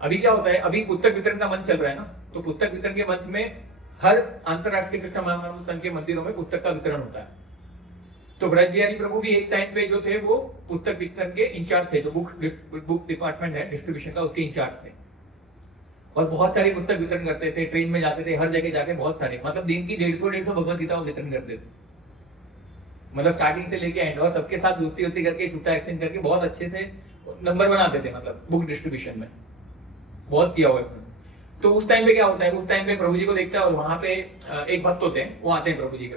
अभी क्या होता है, अभी पुस्तक वितरण का मंच चल रहा है ना, तो पुस्तक वितरण के मंच में हर अंतरराष्ट्रीय कृष्ण महामंडल संघ के मंदिरों में पुस्तक का वितरण होता है। तो ब्रजबिहारी प्रभु भी एक टाइम पे जो थे वो पुस्तक वितरण के इंचार्ज थे, जो बुक डिपार्टमेंट है डिस्ट्रीब्यूशन का, उसके इंचार्ज थे। और बहुत सारी पुस्तक वितरण करते थे, ट्रेन में जाते थे, हर जगह जाके बहुत सारे, मतलब दिन की 150 भगवत गीता वितरण करते थे। मतलब स्टार्टिंग से लेके एंड, और सबके साथ दोस्ती करके, छुट्टा एक्सचेंज करके बहुत अच्छे से नंबर बनाते थे। मतलब बुक डिस्ट्रीब्यूशन में बहुत किया हुआ है। तो उस टाइम पे क्या होता है, उस टाइम पे प्रभु जी को देखता है और वहां पे एक भक्त होते हैं, वो आते हैं प्रभु जी के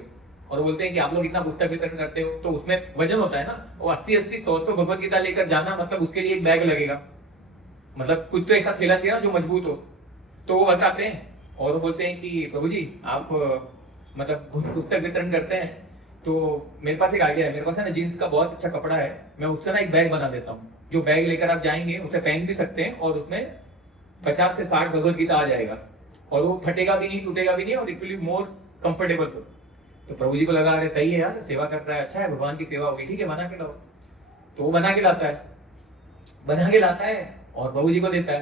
और बोलते हैं कि आप लोग इतना पुस्तक वितरण करते हो, तो उसमें वजन होता है ना, वो 80-80 100 भगवत गीता लेकर जाना, मतलब उसके लिए एक बैग लगेगा, मतलब कुछ तो ऐसा थैला चाहिए ना जो मजबूत हो। तो वो बताते हैं और वो बोलते हैं कि प्रभु जी आप मतलब पुस्तक वितरण करते हैं, तो मेरे पास एक आइडिया है, मेरे पास है ना जीन्स का बहुत अच्छा कपड़ा है, मैं उससे ना एक बैग बना देता हूँ, जो बैग लेकर आप जाएंगे उसे पहन भी सकते हैं और उसमें 50 से 60 भगवत गीता आ जाएगा और वो फटेगा भी नहीं, टूटेगा भी नहीं और it will be more comfortable. तो प्रभु जी को लगा अरे सही है यार, सेवा कर रहा है, अच्छा है, भगवान की सेवा होगी, ठीक है बना के लाओ। तो वो बना के लाता है और प्रभु जी को देता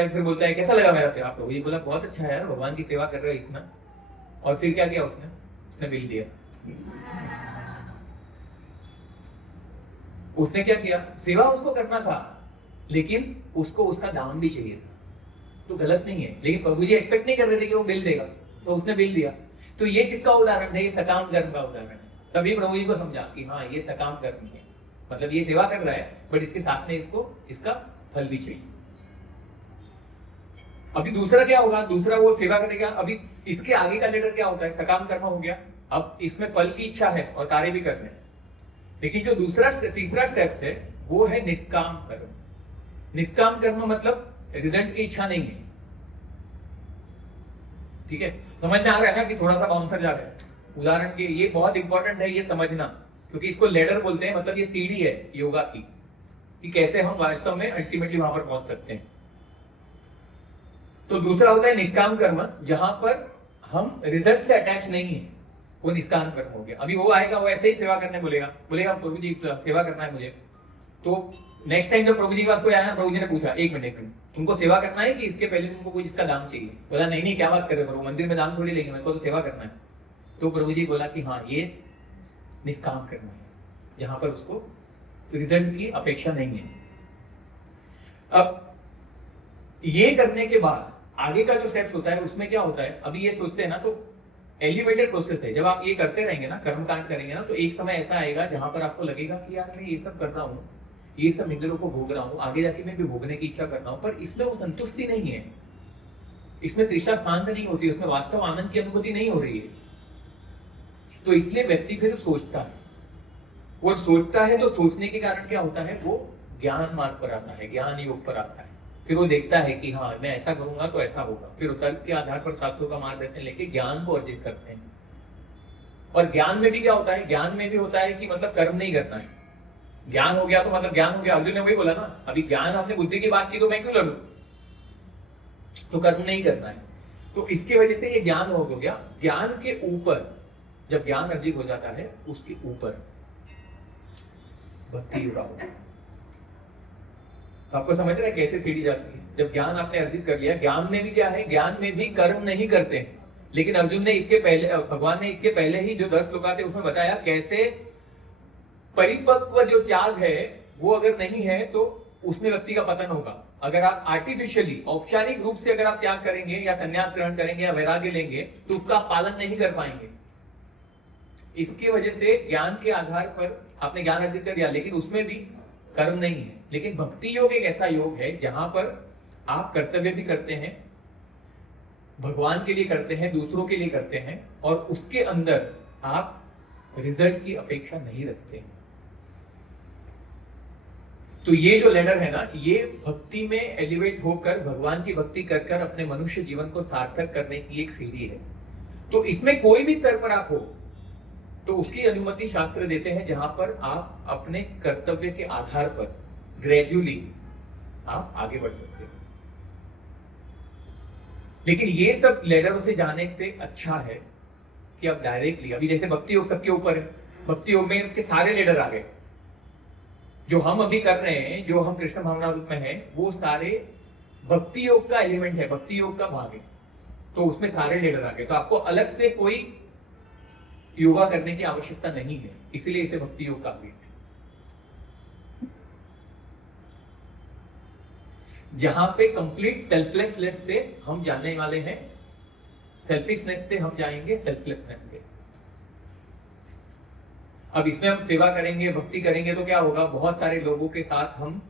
है, फिर बोलता है कैसा लगा मेरा सेवा? प्रभु जी बोला बहुत अच्छा है यार, भगवान की सेवा कर रहे हो इसमें। और फिर क्या किया उसने बिल दिया। उसने क्या किया, सेवा उसको करना था लेकिन उसको उसका दाम भी चाहिए था, तो गलत नहीं है, लेकिन प्रभु जी एक्सपेक्ट नहीं कर रहे थे कि वो बिल देगा, तो उसने बिल दिया। तो ये किसका उदाहरण है? ये सकाम कर्म का उदाहरण है। तभी प्रभु जी को समझा कि हाँ ये सकाम कर्म है, मतलब ये सेवा कर रहा है बट इसके साथ में इसको इसका फल भी चाहिए। अभी दूसरा क्या होगा, दूसरा वो सेवा करेगा। अभी इसके आगे का लेटर क्या होता है? सकाम कर्म हो गया। अब इसमें फल की इच्छा है और कार्य भी करने हैं, लेकिन जो तीसरा स्टेप है वो है निष्काम कर्म। निष्काम कर्म मतलब रिजल्ट की इच्छा नहीं है, ठीक है? समझ में आ रहा है ना कि थोड़ा सा बाउंसर जा रहा है। उदाहरण के ये बहुत इंपॉर्टेंट है ये समझना, क्योंकि इसको लेडर बोलते हैं, मतलब ये सीढ़ी है योगा की कि कैसे हम वास्तव में अल्टीमेटली वहां पर पहुंच सकते हैं। तो दूसरा होता है निष्काम कर्म, जहां पर हम रिजल्ट से अटैच नहीं है, वो निष्काम कर्म हो गया। अभी वो आएगा, वो ऐसे ही सेवा करने बोलेगा प्रभु जी सेवा करना है मुझे। तो नेक्स्ट टाइम जब प्रभु जी के पास कोई आया ना, प्रभु जी ने पूछा एक मिनट तुमको सेवा करना है कि इसके पहले तुमको कोई इसका दाम चाहिए? बोला नहीं क्या बात कर रहे हो प्रभु, मंदिर में दाम थोड़ी लेंगे, मेरे को तो सेवा करना है। तो प्रभु जी बोला कि हाँ ये निष्काम कर्म है, जहां पर उसको रिजल्ट की अपेक्षा नहीं है। अब ये करने के बाद आगे का जो स्टेप्स होता है उसमें क्या होता है, अभी ये सोचते हैं ना, तो एलिवेटेड प्रोसेस है। जब आप ये करते रहेंगे ना, कर्मकांड करेंगे ना, तो एक समय ऐसा आएगा जहां पर आपको लगेगा कि यार मैं ये सब कर रहा हूँ, ये सब इंद्रियों को भोग रहा हूँ, आगे जाके मैं भी भोगने की इच्छा कर रहा हूँ, पर इसमें वो संतुष्टि नहीं है, इसमें तृष्णा शांत नहीं होती, उसमें वास्तव आनंद की अनुभूति नहीं हो रही है। तो इसलिए व्यक्ति फिर सोचता है, और सोचता है तो सोचने के कारण क्या होता है, वो ज्ञान मार्ग पर आता है, ज्ञान योग पर आता है। फिर वो देखता है कि हाँ मैं ऐसा करूंगा तो ऐसा होगा, फिर तर्क के आधार पर शास्त्रों का मार्गदर्शन लेके ज्ञान को अर्जित करते हैं। और ज्ञान में भी क्या होता है, ज्ञान में भी होता है कि मतलब कर्म नहीं करना है। ज्ञान हो गया तो मतलब ज्ञान हो गया, अर्जुन ने वही बोला ना, अभी ज्ञान आपने बुद्धि की बात की तो मैं क्यों लड़ू, तो कर्म नहीं करना है। तो इसकी वजह से ये ज्ञान हो गया। ज्ञान के ऊपर जब ज्ञान अर्जित हो जाता है, उसके ऊपर भक्ति युगा होगा। तो आपको समझ रहा है कैसे सीढ़ी जाती है? जब ज्ञान आपने अर्जित कर लिया, ज्ञान में भी क्या है, ज्ञान में भी कर्म नहीं करते हैं, लेकिन अर्जुन ने इसके पहले, भगवान ने इसके पहले ही जो 10 श्लोक थे उसमें बताया कैसे परिपक्व जो त्याग है वो अगर नहीं है तो उसमें व्यक्ति का पतन होगा। अगर आप आर्टिफिशियली औपचारिक रूप से अगर आप त्याग करेंगे या संन्यास ग्रहण करेंगे या वैराग्य लेंगे तो उसका पालन नहीं कर पाएंगे। इसकी वजह से ज्ञान के आधार पर आपने ज्ञान अर्जित कर दिया, लेकिन उसमें भी कर्म नहीं है। लेकिन भक्ति योग एक ऐसा योग है जहां पर आप कर्तव्य भी करते हैं, भगवान के लिए करते हैं, दूसरों के लिए करते हैं, और उसके अंदर आप रिजल्ट की अपेक्षा नहीं रखते हैं। तो ये जो लेडर है ना, ये भक्ति में एलिवेट होकर भगवान की भक्ति कर कर अपने मनुष्य जीवन को सार्थक करने की एक सीढ़ी है। तो इसमें कोई भी स्तर पर आप हो तो उसकी अनुमति शास्त्र देते हैं, जहां पर आप अपने कर्तव्य के आधार पर ग्रेजुअली आप आगे बढ़ सकते हैं। लेकिन ये सब लेडरों से जाने से अच्छा है कि आप डायरेक्टली, अभी जैसे भक्ति योग सबके ऊपर है, भक्ति योग में के सारे लेडर आ गए। जो हम अभी कर रहे हैं, जो हम कृष्ण भावना रूप में है, वो सारे भक्ति योग का एलिमेंट है, भक्ति योग का भाग है। तो उसमें सारे लेडर आ गए, तो आपको अलग से कोई योगा करने की आवश्यकता नहीं है, इसलिए इसे भक्ति योग कहा गया है। जहां पे कंप्लीट सेल्फलेसनेस से हम जाने वाले हैं, सेल्फिशनेस से हम जाएंगे सेल्फलेसनेस पे। अब इसमें हम सेवा करेंगे, भक्ति करेंगे तो क्या होगा, बहुत सारे लोगों के साथ हम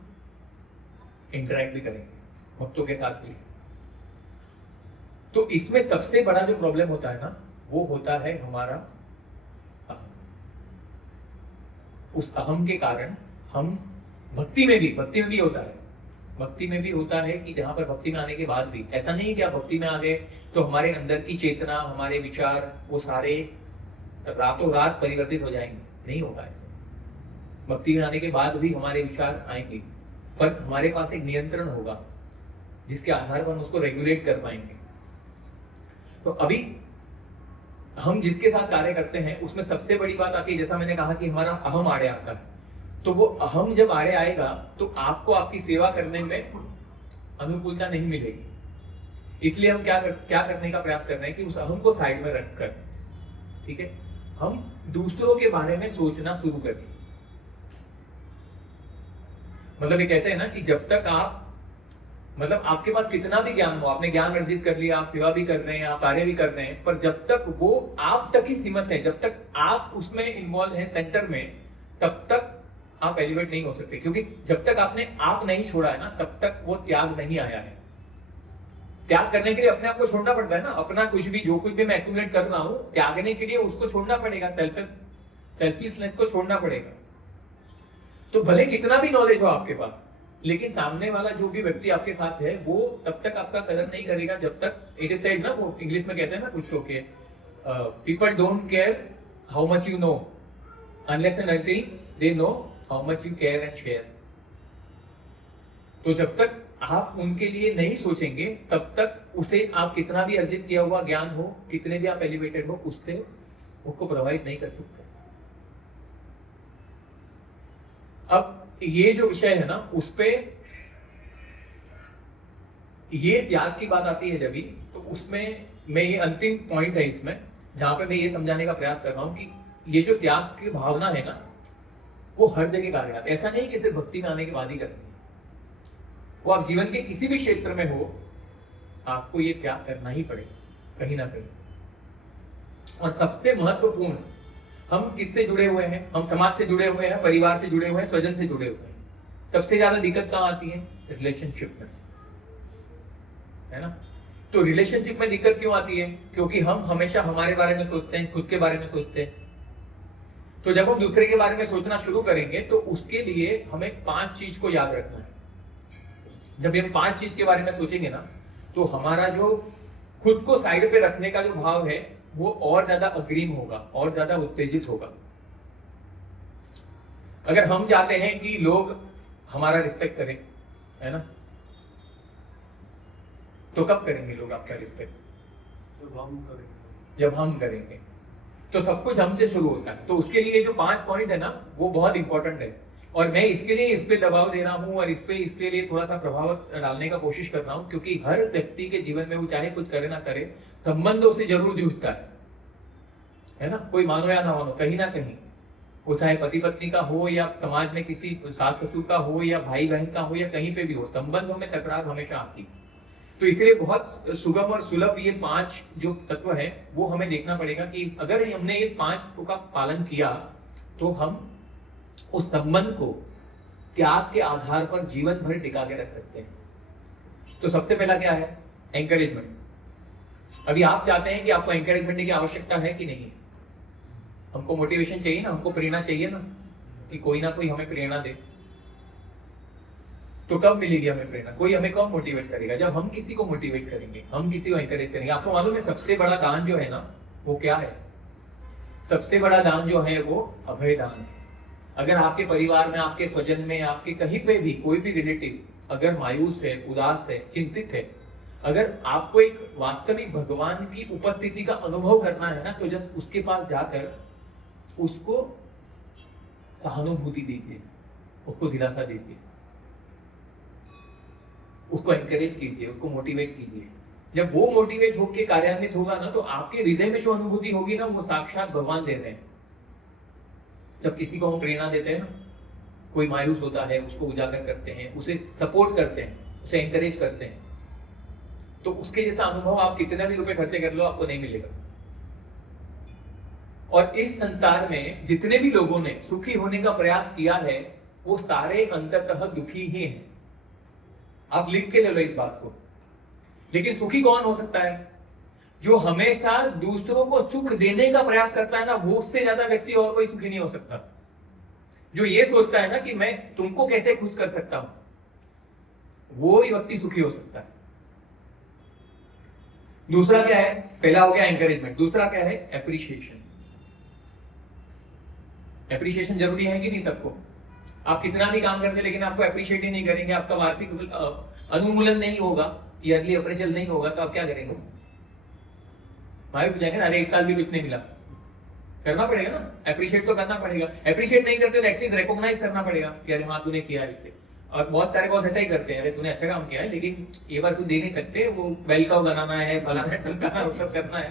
इंटरेक्ट भी करेंगे, भक्तों के साथ भी। तो इसमें सबसे बड़ा जो प्रॉब्लम होता है ना, वो होता है हमारा अहम। उस अहम के कारण हम भक्ति में भी होता है, भक्ति में भी होता है कि जहां पर भक्ति में आने के बाद भी ऐसा नहीं है कि आप भक्ति में आ गए तो हमारे अंदर की चेतना, हमारे विचार वो सारे रातों रात परिवर्तित हो जाएंगे, नहीं होगा ऐसा। भक्ति में आने के बाद भी हमारे विचार आएंगे, पर हमारे पास एक नियंत्रण होगा जिसके आधार पर हम उसको रेगुलेट कर पाएंगे। तो अभी हम जिसके साथ कार्य करते हैं उसमें सबसे बड़ी बात आती है, जैसा मैंने कहा कि हमारा अहम आड़े आता है। तो वो अहम जब आड़े आएगा तो आपको आपकी सेवा करने में अनुकूलता नहीं मिलेगी। इसलिए हम क्या करने का प्रयास कर रहे हैं कि उस अहम को साइड में रखकर, ठीक है, हम दूसरों के बारे में सोचना शुरू करें। मतलब ये कहते हैं ना कि जब तक आप, मतलब आपके पास कितना भी ज्ञान हो, आपने ज्ञान अर्जित कर लिया, आप सेवा भी कर रहे हैं, आप कार्य भी कर रहे हैं, पर जब तक वो आप तक ही सीमित है, जब तक आप उसमें इन्वॉल्व है सेंटर में, तब तक आप एलिवेट नहीं हो सकते। क्योंकि जब तक आपने आप नहीं छोड़ा है ना, तब तक वो त्याग नहीं आया है। त्याग करने के लिए अपने आप को छोड़ना पड़ता है ना, अपना कुछ भी, जो कुछ भी मैं एक्यूमुलेट कर रहा हूं, त्यागने के लिए उसको छोड़ना पड़ेगा, सेल्फिशनेस को छोड़ना पड़ेगा। तो भले कितना भी नॉलेज हो आपके पास, लेकिन सामने वाला जो भी व्यक्ति आपके साथ है वो तब तक आपका कदर नहीं करेगा जब तक, इट इज सेड ना, वो इंग्लिश में कहते हैं ना कुछ तो के people don't care how much you know unless and until they know how much you care and share. तो जब तक आप उनके लिए नहीं सोचेंगे तब तक उसे आप कितना भी अर्जित किया हुआ ज्ञान हो, कितने भी आप एलिवेटेड हो, उससे उसको प्रभावित नहीं कर सकते। अब ये जो विषय है ना, उस पे ये त्याग की बात आती है जब भी, तो उसमें मैं ये अंतिम पॉइंट है इसमें, जहां पे मैं ये समझाने का प्रयास कर रहा हूं कि ये जो त्याग की भावना है ना, वो हर जगह कार्य आती है। ऐसा नहीं कि सिर्फ भक्ति में आने के बाद ही करनी है, वो आप जीवन के किसी भी क्षेत्र में हो, आपको ये त्याग करना ही पड़ेगा कहीं ना कहीं। और सबसे महत्वपूर्ण, हम किससे जुड़े हुए हैं? हम समाज से जुड़े हुए हैं, परिवार से जुड़े हुए हैं, स्वजन से जुड़े हुए हैं। सबसे ज्यादा दिक्कत कहां आती है? रिलेशनशिप में, है ना। तो रिलेशनशिप में दिक्कत क्यों आती है? क्योंकि हम हमेशा हमारे बारे में सोचते हैं, खुद के बारे में सोचते हैं। तो जब हम दूसरे के बारे में सोचना शुरू करेंगे तो उसके लिए हमें 5 चीज को याद रखना है। जब हम 5 चीज के बारे में सोचेंगे ना, तो हमारा जो खुद को साइड पे रखने का जो भाव है वो और ज्यादा अग्रिम होगा, और ज्यादा उत्तेजित होगा। अगर हम चाहते हैं कि लोग हमारा रिस्पेक्ट करें, है ना, तो कब करेंगे लोग आपका रिस्पेक्ट? जब हम करेंगे। तो सब कुछ हमसे शुरू होता है। तो उसके लिए जो 5 पॉइंट है ना, वो बहुत इंपॉर्टेंट है। और मैं इसके लिए इस पे दबाव दे रहा हूं और इसके लिए थोड़ा सा प्रभाव डालने का कोशिश कर रहा हूं, क्योंकि हर व्यक्ति के जीवन में वो चाहे कुछ करे ना करे, संबंधों से जरूर जूझता है ना। कोई मानो या ना मानो, कहीं ना कहीं वो चाहे पति पत्नी का हो, या समाज में किसी सास ससुर का हो, या भाई बहन का हो, या कहीं पे भी हो, संबंधों में तकरार हमेशा आती है। तो इसलिए बहुत सुगम और सुलभ ये 5 जो तत्व है वो हमें देखना पड़ेगा कि अगर हमने ये 5 का पालन किया तो हम उस संबंध को त्याग के आधार पर जीवन भर टिका के रख सकते हैं। तो सबसे पहला क्या है? एंकरेजमेंट। अभी आप चाहते हैं कि आपको एंकरेजमेंट की आवश्यकता है कि नहीं? हमको मोटिवेशन चाहिए ना, हमको प्रेरणा चाहिए ना, कि कोई ना कोई हमें प्रेरणा दे। तो कब मिलेगी हमें प्रेरणा? कोई हमें कब मोटिवेट करेगा? जब हम किसी को मोटिवेट करेंगे, हम किसी को एंकरेज करेंगे। आपको मालूम है सबसे बड़ा दान जो है ना, वो क्या है? सबसे बड़ा दान जो है वो अभय दान है। अगर आपके परिवार में, आपके स्वजन में, आपके कहीं पे भी कोई भी रिलेटिव अगर मायूस है, उदास है, चिंतित है, अगर आपको एक वास्तविक भगवान की उपस्थिति का अनुभव करना है ना, तो जस्ट उसके पास जाकर उसको सहानुभूति दीजिए, उसको दिलासा दीजिए, उसको एनकरेज कीजिए, उसको मोटिवेट कीजिए। जब वो मोटिवेट होकर कार्यान्वित होगा ना, तो आपके हृदय में जो अनुभूति होगी ना, वो साक्षात भगवान दे रहे हैं। जब किसी को हम प्रेरणा देते हैं ना, कोई मायूस होता है, उसको उजागर करते हैं, उसे सपोर्ट करते हैं, उसे एनकरेज करते हैं, तो उसके जैसा अनुभव आप कितना भी रुपए खर्चे कर लो, आपको नहीं मिलेगा। और इस संसार में जितने भी लोगों ने सुखी होने का प्रयास किया है, वो सारे अंततः दुखी ही हैं। आप लिख के ले लो इस बात को। लेकिन सुखी कौन हो सकता है? जो हमेशा दूसरों को सुख देने का प्रयास करता है ना, वो उससे ज्यादा व्यक्ति और कोई सुखी नहीं हो सकता। जो ये सोचता है ना कि मैं तुमको कैसे खुश कर सकता हूं, वो ही व्यक्ति सुखी हो सकता है। दूसरा क्या है? पहला हो गया एंकरेजमेंट, दूसरा क्या है? एप्रिशिएशन। एप्रिशिएशन जरूरी है कि नहीं सबको? आप कितना भी काम करते लेकिन आपको एप्रिशिएट ही नहीं करेंगे, आपका वार्षिक अनुमूलन नहीं होगा, ईयरली अप्रेजल नहीं होगा, तो आप क्या करेंगे? मायूस हो जाएंगे ना, अरे इस साल भी कुछ नहीं मिला। करना पड़ेगा ना, एप्रिशिएट तो करना पड़ेगा। एप्रिशिएट नहीं करते तो एटलीस्ट रिकॉग्नाइज करना पड़ेगा कि अरे हाँ तूने किया इससे। और बहुत सारे बॉस ऐसा ही करते हैं, अरे तूने अच्छा काम किया है लेकिन ये बार तू दे नहीं सकते, वो बेल काउ बनाना है, फलाना ढमकाना, वो सब करना है,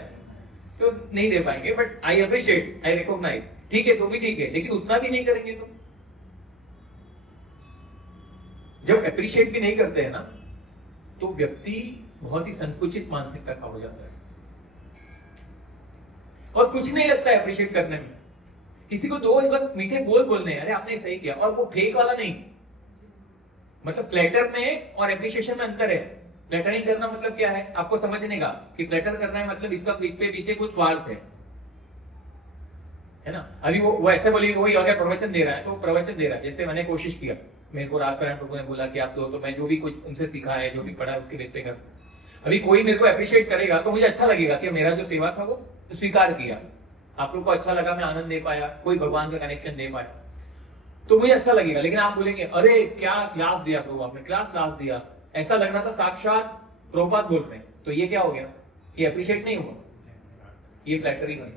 तो नहीं दे पाएंगे। But I appreciate, I recognise, ठीक है तो भी ठीक है, लेकिन उतना भी नहीं करेंगे तो। जब अप्रिशिएट भी नहीं करते हैं ना, तो व्यक्ति बहुत ही संकुचित मानसिकता का हो जाता है और कुछ नहीं लगता है अप्रिशिएट करने में। किसी को दो बस मीठे बोल बोलने हैं, अरे आपने सही किया, और वो फेक वाला नहीं। मतलब फ्लैटर में और एप्रिशिएशन में अंतर है। फ्लैटरिंग करना मतलब क्या है आपको समझने का, कि फ्लैटर करना है मतलब इसका इस पे पीछे कुछ स्वार्थ है ना। अभी वो ऐसे बोली, वही अगर प्रवचन दे रहा है तो प्रवचन दे रहा है, जैसे मैंने कोशिश किया, मेरे को राजकरण प्रभु ने बोला कि आप तो मैं जो भी कुछ उनसे सीखा है, जो भी पढ़ा है उसके बेस पे कर। अभी कोई मेरे को अप्रिशिएट करेगा तो मुझे अच्छा लगेगा कि मेरा जो सेवा था वो स्वीकार किया, आप लोग को अच्छा लगा, मैं आनंद दे पाया, कोई भगवान का कनेक्शन दे पाया, तो मुझे अच्छा लगेगा। लेकिन आप बोलेंगे अरे क्या क्लास दिया प्रभु आपने, क्या क्लास दिया, ऐसा लग रहा था साक्षात प्रभुपाद बोल रहे हैं, तो ये क्या हो गया? ये अप्रिशिएट नहीं हुआ, ये फ्लैटरी बन गई।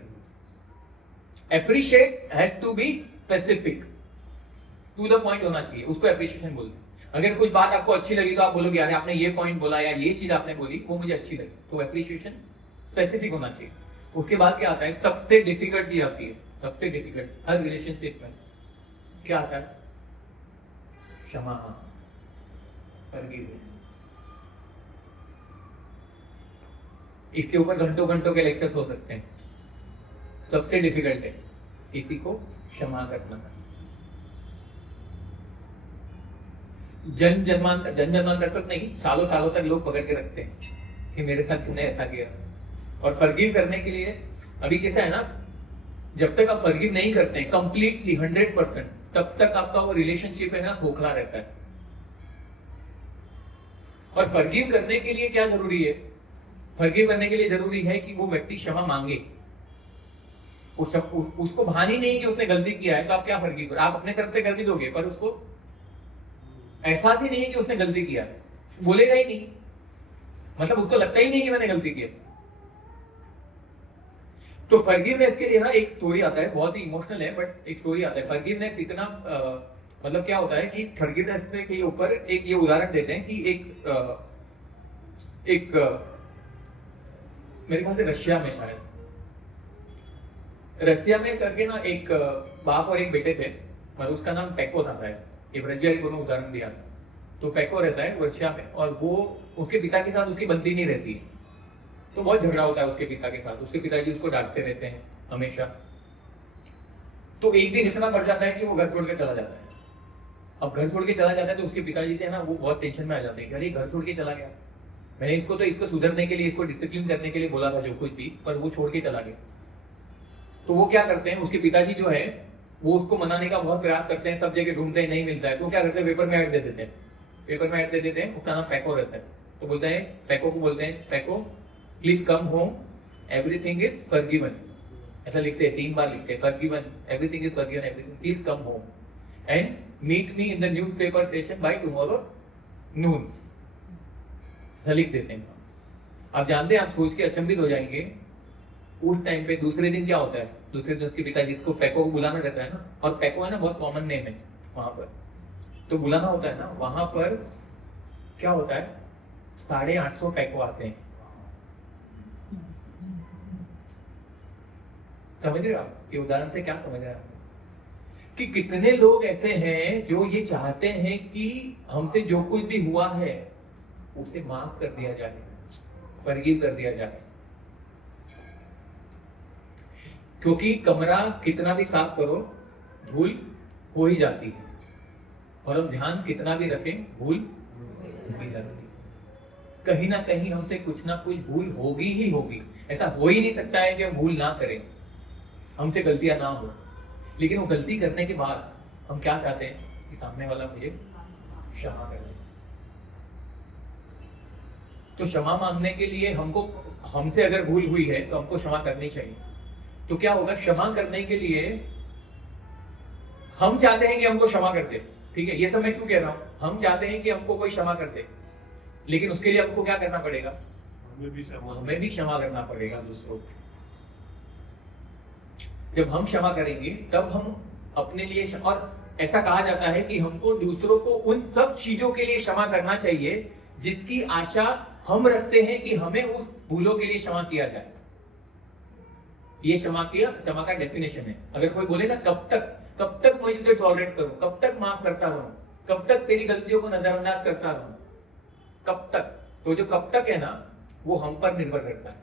Appreciate has to be specific, to the point होना चाहिए, उसको एप्रिशिएशन बोलते हैं। अगर कुछ बात आपको अच्छी लगी तो आप बोलोगे अरे आपने ये पॉइंट बोला या ये चीज आपने बोली वो मुझे अच्छी लगी, तो एप्रिशिएशन स्पेसिफिक होना चाहिए। उसके बाद क्या आता है? सबसे डिफिकल्ट चीज आती है, सबसे डिफिकल्ट हर रिलेशनशिप में क्या आता है? क्षमा, फॉरगिवनेस। इसके ऊपर घंटों घंटों के लेक्चर्स हो सकते हैं। सबसे डिफिकल्ट है किसी को क्षमा करना। जन जन्मांतर तक नहीं, सालों सालों तक लोग पकड़ के रखते हैं कि मेरे साथ किसने ऐसा किया। और फॉरगिव करने के लिए अभी कैसा है ना, जब तक आप फॉरगिव नहीं करते हैं कंप्लीटली 100%, तब तक आपका वो रिलेशनशिप है ना खोखला रहता है। और फॉरगिव करने के लिए क्या जरूरी है? फॉरगिव करने के लिए जरूरी है कि वो व्यक्ति क्षमा मांगे। उसको भान ही नहीं कि उसने गलती किया है, तो आप क्या फॉरगिव करो? आप अपने तरफ से कर भी दोगे पर उसको एहसास ही नहीं है कि उसने गलती किया है, बोलेगा ही नहीं, मतलब उसको लगता ही नहीं कि मैंने गलती की। तो फॉरगिवनेस के लिए ना एक स्टोरी आता है, बहुत ही इमोशनल है बट एक स्टोरी आता है। फॉरगिवनेस इतना मतलब क्या होता है कि फॉरगिवनेस के ऊपर एक ये उदाहरण देते हैं कि एक मेरे ख्याल से रशिया में, शायद रशिया में करके ना एक बाप और एक बेटे थे, मतलब उसका नाम पैको था शायद, ये ब्रजबिहारी को उदाहरण दिया। तो पैको रहता है रशिया में और वो उसके पिता के साथ उसकी बनती नहीं रहती, तो बहुत झगड़ा होता है उसके पिता के साथ। उसके पिताजी उसको डांटते रहते हैं हमेशा। तो एक दिन इतना बढ़ जाता है कि वो घर छोड़ के चला जाता है। अब घर छोड़ के चला जाता है तो उसके पिताजी थे ना, वो बहुत टेंशन में आ जाते हैं कि अरे घर छोड़ के चला गया, मैंने इसको तो इसको सुधरने के लिए, इसको डिसिप्लिन करने के लिए बोला था जो कुछ भी, पर वो छोड़ के चला गया। तो वो क्या करते हैं, उसके पिताजी जो है वो उसको मनाने का बहुत प्रयास करते हैं, सब जगह ढूंढते हैं, नहीं मिलता है। तो क्या करते हैं, पेपर में ऐड दे देते हैं, पेपर में ऐड दे देते हैं। उसका नाम पैको रहता है। तो बोलते हैं, पैको को बोलते हैं, Paco please come home, everything is forgiven, ऐसा लिखते हैं, 3 बार लिखते हैं, forgiven, everything is forgiven, everything, please come home and meet me in the newspaper station by tomorrow noon, लिख देते हैं। आप जानते हैं, आप सोच के अचंभित हो जाएंगे, उस टाइम पे दूसरे दिन क्या होता है, दूसरे दिन उसके पिताजी, जिसको पैको को बुलाना रहता है ना, और पैको है ना बहुत कॉमन नेम है वहां पर, तो बुलाना होता है ना, वहां पर क्या होता है, 850 पैको आते हैं। समझ रहे हो आप, ये उदाहरण से क्या समझ रहे हैं कि कितने लोग ऐसे हैं जो ये चाहते हैं कि हमसे जो कुछ भी हुआ है उसे माफ कर दिया जाए, फॉरगिव कर दिया जाए। क्योंकि कमरा कितना भी साफ करो धूल हो ही जाती है, और हम ध्यान कितना भी रखें भूल हो ही जाती है। कहीं ना कहीं हमसे कुछ ना कुछ भूल होगी ही होगी। ऐसा हो ही नहीं सकता है कि हम भूल ना करें, हमसे गलतियां ना हो, लेकिन वो गलती करने के बाद हम क्या चाहते हैं कि सामने वाला मुझे क्षमा कर दे। तो क्षमा मांगने के लिए हमसे अगर भूल हुई है तो हमको क्षमा करनी चाहिए। तो क्या होगा, क्षमा करने के लिए हम चाहते हैं कि हमको क्षमा कर दे, ठीक है, ये सब मैं क्यों कह रहा हूं, हम चाहते हैं कि हमको कोई क्षमा कर दे, लेकिन उसके लिए हमको क्या करना पड़ेगा, हमें भी क्षमा करना पड़ेगा दूसरों को। जब हम क्षमा करेंगे तब हम अपने लिए और ऐसा कहा जाता है कि हमको दूसरों को उन सब चीजों के लिए क्षमा करना चाहिए जिसकी आशा हम रखते हैं कि हमें उस भूलों के लिए क्षमा किया जाए। ये क्षमा का डेफिनेशन है। अगर कोई बोले ना कब तक मैं तुझे टॉलरेट करूं, कब तक माफ करता रहूं, कब तक तेरी गलतियों को नजरअंदाज करता रहूं, कब तक, तो जो कब तक है ना वो हम पर निर्भर करता है।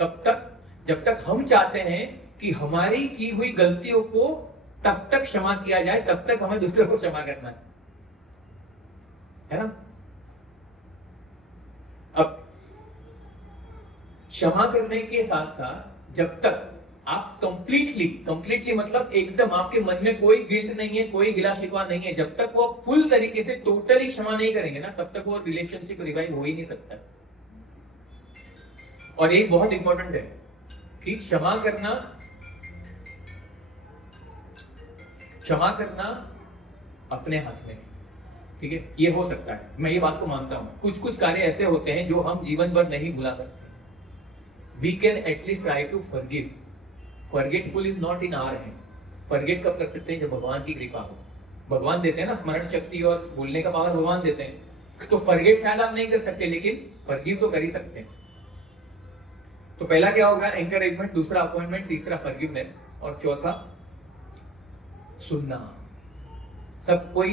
कब तक, जब तक हम चाहते हैं कि हमारी की हुई गलतियों को तब तक क्षमा किया जाए, तब तक हमें दूसरों को क्षमा करना है ना। अब क्षमा करने के साथ साथ जब तक आप कंप्लीटली मतलब एकदम आपके मन में कोई गिल्ट नहीं है, कोई गिला शिकवा नहीं है, जब तक वो फुल तरीके से टोटली क्षमा नहीं करेंगे ना, तब तक वो रिलेशनशिप रिवाइव हो ही नहीं सकता। और एक बहुत इंपॉर्टेंट है कि क्षमा करना अपने हाथ में, ठीक है, ये हो सकता है, मैं ये बात को मानता हूं। कुछ कार्य ऐसे होते हैं जो हम जीवन भर नहीं भुला सकते। We can at least try to forgive. Forgetful is not in our hand. Forget कब कर सकते हैं, जब भगवान की कृपा हो। भगवान देते हैं ना स्मरण शक्ति और भूलने का पावर, भगवान देते हैं। तो फॉरगेट शायद आप नहीं कर सकते, लेकिन फॉरगिव तो कर ही सकते हैं। तो पहला क्या होगा, एंकरेजमेंट, दूसरा अपॉइंटमेंट, तीसरा फॉरगिवनेस, और चौथा सुनना। सब कोई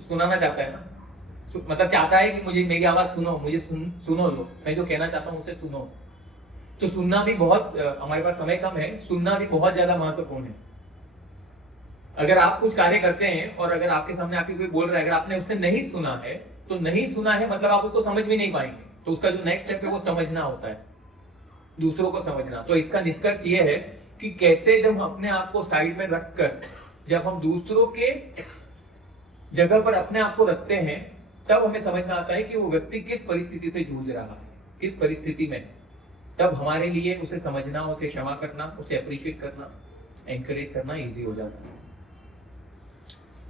सुनाना चाहता है ना, मतलब चाहता है कि मुझे मेरी आवाज सुनो, मुझे सुनो लो, मैं जो कहना चाहता हूं उसे सुनो। तो सुनना भी बहुत, हमारे पास समय कम है, सुनना भी बहुत ज्यादा महत्वपूर्ण है। अगर आप कुछ कार्य करते हैं और अगर आपके सामने आके कोई बोल रहा है, अगर आपने उससे नहीं सुना है, तो नहीं सुना है मतलब आप उसको समझ भी नहीं पाएंगे। तो उसका जो नेक्स्ट स्टेप है वो समझना होता है, दूसरों को समझना। तो इसका निष्कर्ष ये है कि कैसे जब अपने आप को साइड में रखकर, जब हम दूसरों के जगह पर अपने आप को रखते हैं, तब हमें समझना आता है कि वो व्यक्ति किस परिस्थिति से जूझ रहा है, किस परिस्थिति में। तब हमारे लिए उसे समझना, उसे क्षमा करना, उसे अप्रिशिएट करना, एनकरेज करना इजी हो जाता है।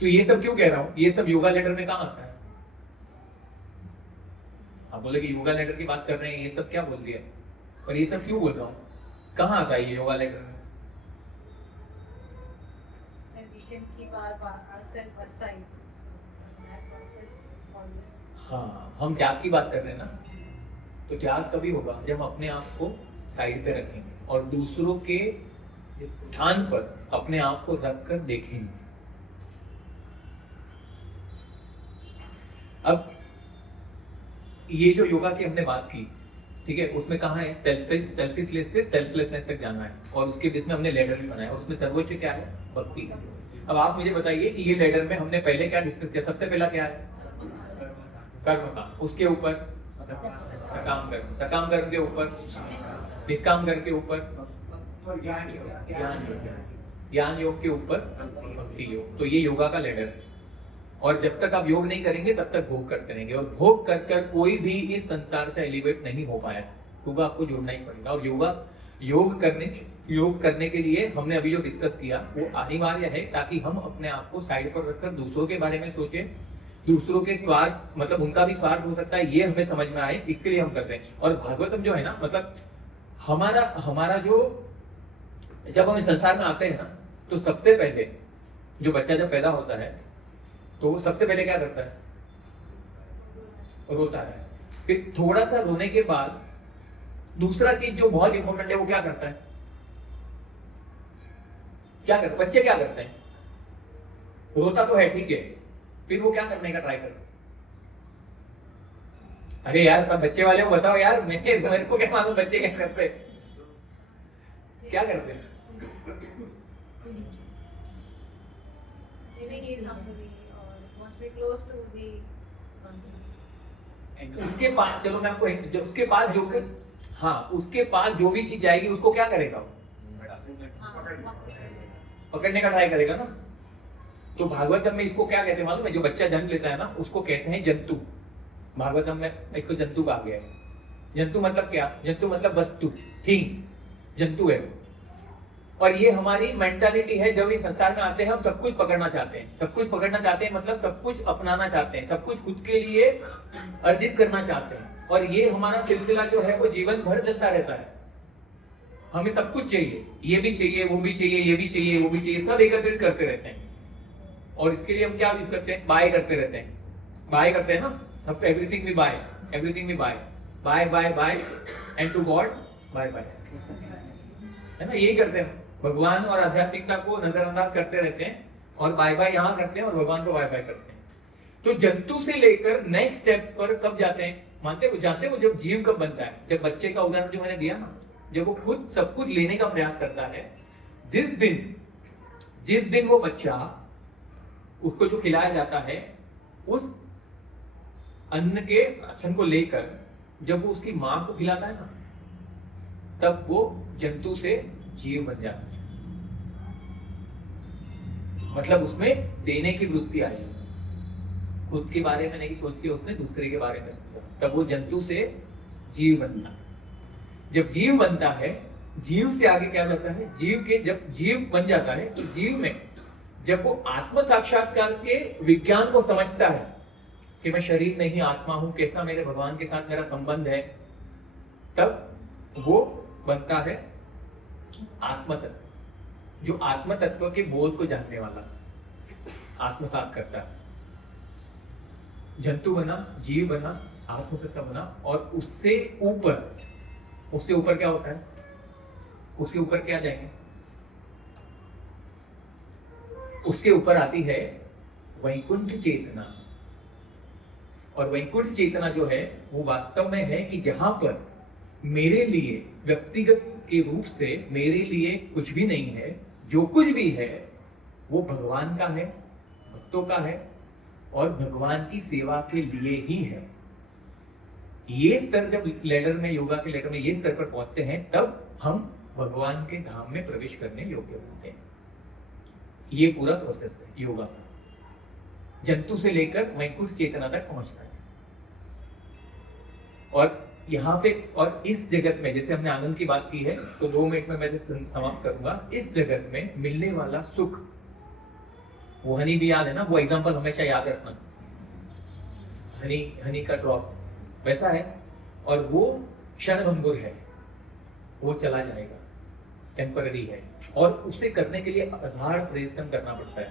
तो ये सब क्यों कह रहा हूं, ये सब योगा लेटर में कहां आता है। आप बोले कि योगा लेटर की बात कर रहे हैं, ये सब क्या बोल दिया, और ये सब क्यों बोल रहा हूं, कहां आता है ये योगा लेटर में। हाँ, हम त्याग की बात कर रहे हैं ना। तो त्याग कभी होगा जब हम अपने आप को साइड पे रखेंगे और दूसरों के स्थान पर अपने आप को रखकर देखेंगे। अब ये जो योगा की हमने बात की, ठीक है, उसमें कहा है सेल्फिशनेस से सेल्फलेसनेस तक जाना है, और उसके बीच में हमने लेडर भी बनाया, उसमें सर्वोच्च क्या है, भक्ति। अब आप मुझे बताइए कि ये लेडर में हमने पहले क्या डिस्कस किया। सबसे पहला क्या है, कर्म का, उसके ऊपर सकाम कर्म के ऊपर निष्काम कर्म के ऊपर ज्ञान योग के ऊपर भक्ति योग। तो ये योगा का लेडर है। और जब तक आप योग नहीं करेंगे तब तक भोग करते रहेंगे, और भोग कर कर कोई भी इस संसार से एलिवेट नहीं हो पाया। योगा आपको जोड़ना ही पड़ेगा। और योग करने के लिए हमने अभी जो डिस्कस किया वो अनिवार्य है, ताकि हम अपने आप को साइड पर रखकर दूसरों के बारे में सोचें, दूसरों के स्वार्थ, मतलब उनका भी स्वार्थ हो सकता है, ये हमें समझ में आए, इसके लिए हम करते हैं। और भागवतम जो है ना, मतलब हमारा जो, जब हम इस संसार में आते हैं ना, तो सबसे पहले जो बच्चा जब पैदा होता है तो वो सबसे पहले क्या करता है, रोता है। फिर थोड़ा सा रोने के बाद दूसरा चीज जो बहुत इंपॉर्टेंट है वो क्या करता है, बच्चे क्या करते हैं, रोता तो है ठीक है, फिर वो क्या करने का ट्राई करते हैं। अरे यार सब बच्चे वाले को बताओ यार, मेरे को क्या मालूम बच्चे क्या करते हैं, क्या करते हैं। उसके पास, चलो मैं आपको उसके पास जो, हाँ, उसके पास जो भी चीज जाएगी उसको क्या करेगा वो? पकड़ने का ट्राई करेगा ना। तो भागवतम में इसको क्या कहते हैं मालूम है? जो बच्चा जन्म लेता है ना उसको कहते हैं जंतु। भागवतम में इसको जंतु कहा गया है। जंतु मतलब क्या? जंतु मतलब वस्तु, थिंग, जंतु है। और ये हमारी मेंटालिटी है, जब इस संसार में आते हैं हम सब कुछ पकड़ना चाहते हैं। सब कुछ पकड़ना चाहते हैं मतलब सब कुछ अपनाना चाहते हैं, सब कुछ खुद के लिए अर्जित करना चाहते हैं। और ये हमारा सिलसिला जो है वो जीवन भर चलता रहता है। हमें सब कुछ चाहिए, ये भी चाहिए, वो भी चाहिए, ये भी चाहिए, वो भी चाहिए, सब एकत्रित करते रहते हैं। और इसके लिए हम क्या यूज करते हैं? बाय करते रहते हैं। बाय करते हैं ना, सब everything we buy, everything we buy, buy buy buy, and to God bye bye, है ना? यही करते हैं। भगवान और आध्यात्मिकता को नजरअंदाज करते रहते हैं और बाय बाय यहाँ करते हैं और भगवान को बाय बाय करते हैं। तो जंतु से लेकर नेक्स्ट स्टेप पर कब जाते हैं? जानते हो जब जीव कब बनता है? जब बच्चे का उदाहरण जो मैंने दिया ना, जब वो खुद सब कुछ लेने का प्रयास करता है। जिस दिन वो बच्चा, उसको जो खिलाया जाता है उस अन्न के राशन को लेकर जब वो उसकी मां को खिलाता है ना, तब वो जंतु से जीव बन जाता है। मतलब उसमें देने की वृत्ति आई है। खुद के बारे में नहीं सोच के उसने दूसरे के बारे में सोचा, तब वो जंतु से जीव बनता है। जब जीव बनता है, जीव से आगे क्या होता है? जब जीव बन जाता है तो जीव में जब वो आत्म साक्षात्कार के विज्ञान को समझता है कि मैं शरीर नहीं आत्मा हूं, कैसा मेरे भगवान के साथ मेरा संबंध है, तब वो बनता है आत्म तत्व। जो आत्म तत्व के बोध को जानने वाला, आत्मसात करता है। जंतु बना, जीव बना, आत्म तत्व बना, और उससे ऊपर क्या होता है? उसके ऊपर क्या जाएंगे? उसके ऊपर आती है वैकुंठ चेतना। और वैकुंठ चेतना जो है वो वास्तव में है कि जहां पर मेरे लिए व्यक्तिगत के रूप से मेरे लिए कुछ भी नहीं है, जो कुछ भी है वो भगवान का है, भक्तों का है और भगवान की सेवा के लिए ही है। ये स्तर जब लेडर में, योगा के लेडर में ये स्तर पर पहुंचते हैं, तब हम भगवान के धाम में प्रवेश करने योग्य होते हैं। ये पूरा प्रोसेस है योगा का, जंतु से लेकर वैकुंठ चेतना तक पहुंचना है। और यहाँ पे और इस जगत में, जैसे हमने आनंद की बात की है, तो 2 मिनट में मैं समाप्त करूंगा। इस जगत में मिलने वाला सुख, वो हनी भी याद है ना, वो एग्जांपल हमेशा याद रखना, हनी का ड्रॉप वैसा है। और वो क्षणभंगुर है, वो चला जाएगा, टेम्पररी है, और उसे करने के लिए अथाह परिश्रम करना पड़ता है।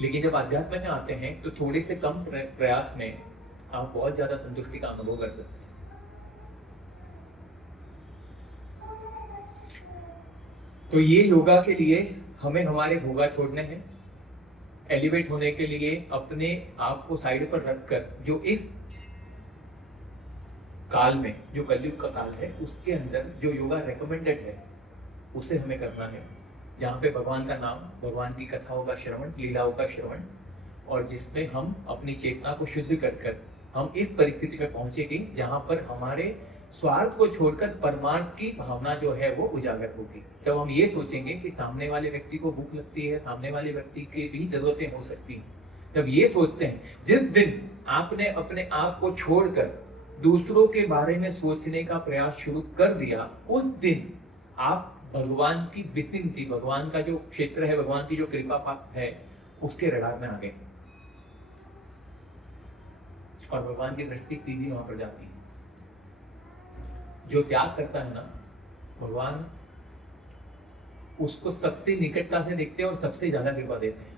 लेकिन जब अध्यात्म में आते हैं तो थोड़े से कम प्रयास में आप बहुत ज्यादा संतुष्टि का अनुभव कर सकते हैं। तो ये योगा के लिए हमें हमारे भोगा छोड़ने हैं। एलिवेट होने के लिए अपने आप को साइड पर रखकर, जो इस काल में, जो कलयुग का काल है, उसके अंदर जो योगा रेकमेंडेड है उसे हमें करना है। जहाँ पे भगवान का नाम, भगवान की कथाओं का श्रवण, लीलाओं का श्रवण, और जिसमें हम अपनी चेतना को शुद्ध कर हम इस परिस्थिति में पहुंचेंगे जहां पर हमारे स्वार्थ को छोड़कर परमार्थ की भावना जो है वो उजागर होगी। तब हम ये सोचेंगे कि सामने वाले व्यक्ति को भूख लगती है, सामने वाले व्यक्ति की भी जरूरतें हो सकती हैं। तब ये सोचते हैं, जिस दिन आपने अपने आप को छोड़कर दूसरों के बारे में सोचने का प्रयास शुरू कर दिया, उस दिन आप भगवान की विसिनिटी, भगवान का जो क्षेत्र है, भगवान की जो कृपा है, उसके रडार में आ गए और भगवान की दृष्टि सीधी वहां पर जाती है। जो त्याग करता है ना, भगवान उसको सबसे निकटता से देखते हैं और सबसे ज्यादा कृपा देते हैं,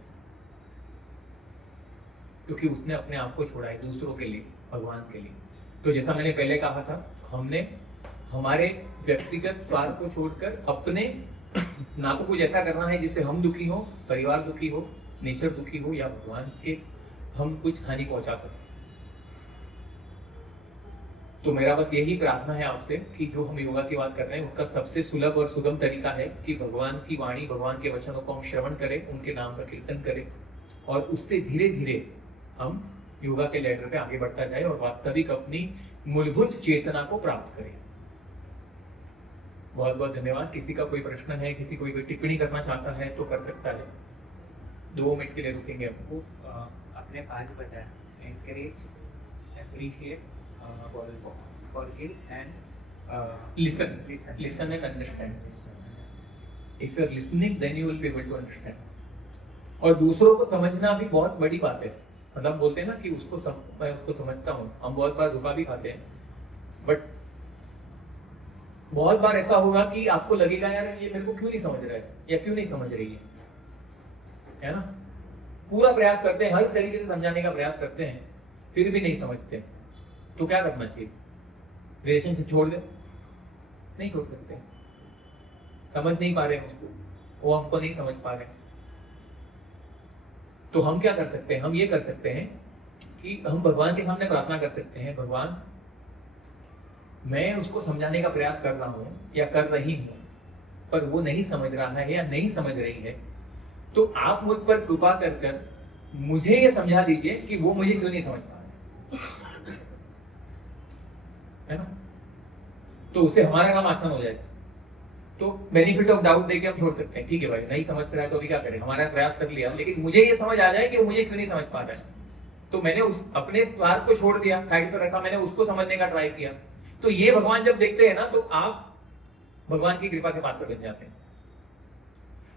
क्योंकि उसने अपने आप को छोड़ा है दूसरों के लिए, भगवान के लिए। तो जैसा मैंने पहले कहा था, हमने हमारे व्यक्तिगत स्वार्थ को छोड़कर अपने ना को कुछ ऐसा करना है जिससे हम दुखी हो, परिवार दुखी हो, नेचर दुखी हो, या भगवान के हम कुछ हानि पहुंचा सके। तो मेरा बस यही प्रार्थना है आपसे कि जो हम योगा की बात कर रहे हैं उसका सबसे सुलभ और सुगम तरीका है कि भगवान की वाणी, भगवान के वचनों को हम श्रवण करें, उनके नाम का कीर्तन करें, और उससे धीरे धीरे हम योगा के लेडर पे आगे बढ़ता जाए और वास्तविक अपनी मूलभूत चेतना को प्राप्त करें। बहुत बहुत धन्यवाद। किसी का कोई प्रश्न है, किसी कोई टिप्पणी करना चाहता है तो कर सकता है। 2 मिनट के लिए रुकेंगे आपको। आपने 5 बताया, encourage, appreciate, forgive and listen and understand. If you are listening, then you will be able to understand. और दूसरों को समझना भी बहुत बड़ी बात है। मतलब बोलते हैं ना कि मैं उसको समझता हूँ। हम बहुत बार धोखा भी खाते हैं, बट बहुत बार ऐसा होगा कि आपको लगेगा यार ये मेरे को क्यों नहीं समझ रहा है या क्यों नहीं समझ रही है ना। पूरा प्रयास करते हैं, हर तरीके से समझाने का प्रयास करते हैं, फिर भी नहीं समझते, तो क्या करना चाहिए? रिलेशनशिप छोड़ दे? नहीं छोड़ सकते। समझ नहीं पा रहे हैं उसको, वो हमको नहीं समझ पा रहे, तो हम क्या कर सकते हैं? हम ये कर सकते हैं कि हम भगवान के सामने प्रार्थना कर सकते हैं, भगवान मैं उसको समझाने का प्रयास कर रहा हूं या कर रही हूं, पर वो नहीं समझ रहा है या नहीं समझ रही है, तो आप मुझ पर कृपा कर कर मुझे ये समझा दीजिए कि वो मुझे क्यों नहीं समझ पा रहे, है ना। तो उससे हमारा काम आसान हो जाएगा। तो बेनिफिट ऑफ डाउट देके हम छोड़ सकते हैं, ठीक है भाई नहीं समझ रहा है तो अभी क्या करें, हमारा प्रयास कर लिया, लेकिन मुझे ये समझ आ जाए कि वो मुझे क्यों नहीं समझ पा रहा है, तो मैंने उस अपने स्वार्थ को छोड़ दिया, साइड पर रखा, मैंने उसको समझने का ट्राई किया। तो ये भगवान जब देखते हैं ना, तो आप भगवान की कृपा के पात्र बन जाते हैं।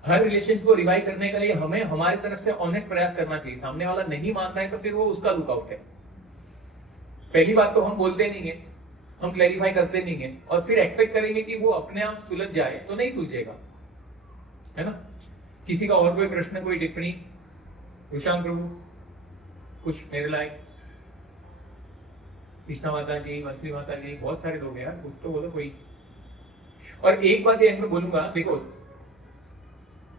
हर रिलेशन को रिवाइव करने के लिए हमें हमारी तरफ से ऑनेस्ट प्रयास करना चाहिए। सामने वाला नहीं मानता है तो फिर वो उसका लुकआउट है। पहली बात तो हम बोलते नहीं है, हम क्लैरिफाई करते नहीं है, और फिर एक्सपेक्ट करेंगे कि वो अपने आप सुलझ जाए, तो नहीं सुलझेगा, है ना। किसी का और कोई प्रश्न, कोई टिप्पणी? विशांत प्रभु कुछ मेरे लायक? कृष्णा माता जी, मंत्री माता जी, बहुत सारे लोग हैं यार, कुछ तो बोलो कोई। और एक बात ये मैं बोलूंगा, देखो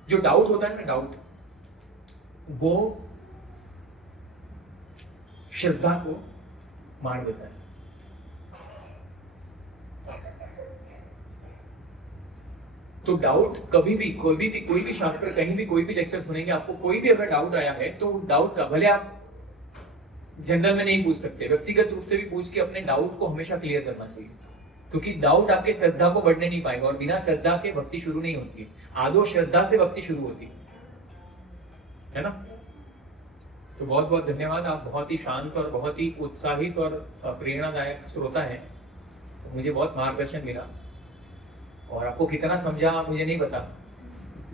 जो डाउट होता है ना, डाउट वो श्रद्धा को मार देता है। तो डाउट कभी भी कोई भी शास्त्र, कहीं भी कोई भी लेक्चर सुनेंगे, आपको कोई भी अगर डाउट आया है तो डाउट का भले आप जनरल में नहीं पूछ सकते, व्यक्तिगत रूप से भी पूछ के अपने डाउट को हमेशा क्लियर करना चाहिए, क्योंकि डाउट आपके श्रद्धा को बढ़ने नहीं पाएगा, और बिना श्रद्धा के भक्ति शुरू नहीं होती है। आदो श्रद्धा से भक्ति शुरू होती है ना। तो बहुत बहुत धन्यवाद। आप बहुत ही शांत और बहुत ही उत्साहित और प्रेरणादायक श्रोता हैं। तो मुझे बहुत मार्गदर्शन मिला, और आपको कितना समझा मुझे नहीं पता,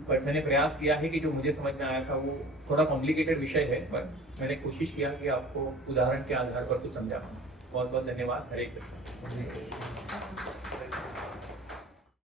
पर मैंने प्रयास किया है कि जो मुझे समझ में आया था, वो थोड़ा कॉम्प्लिकेटेड विषय है, पर मैंने कोशिश किया कि आपको उदाहरण के आधार पर कुछ समझा। बहुत बहुत धन्यवाद। हरे कृष्ण।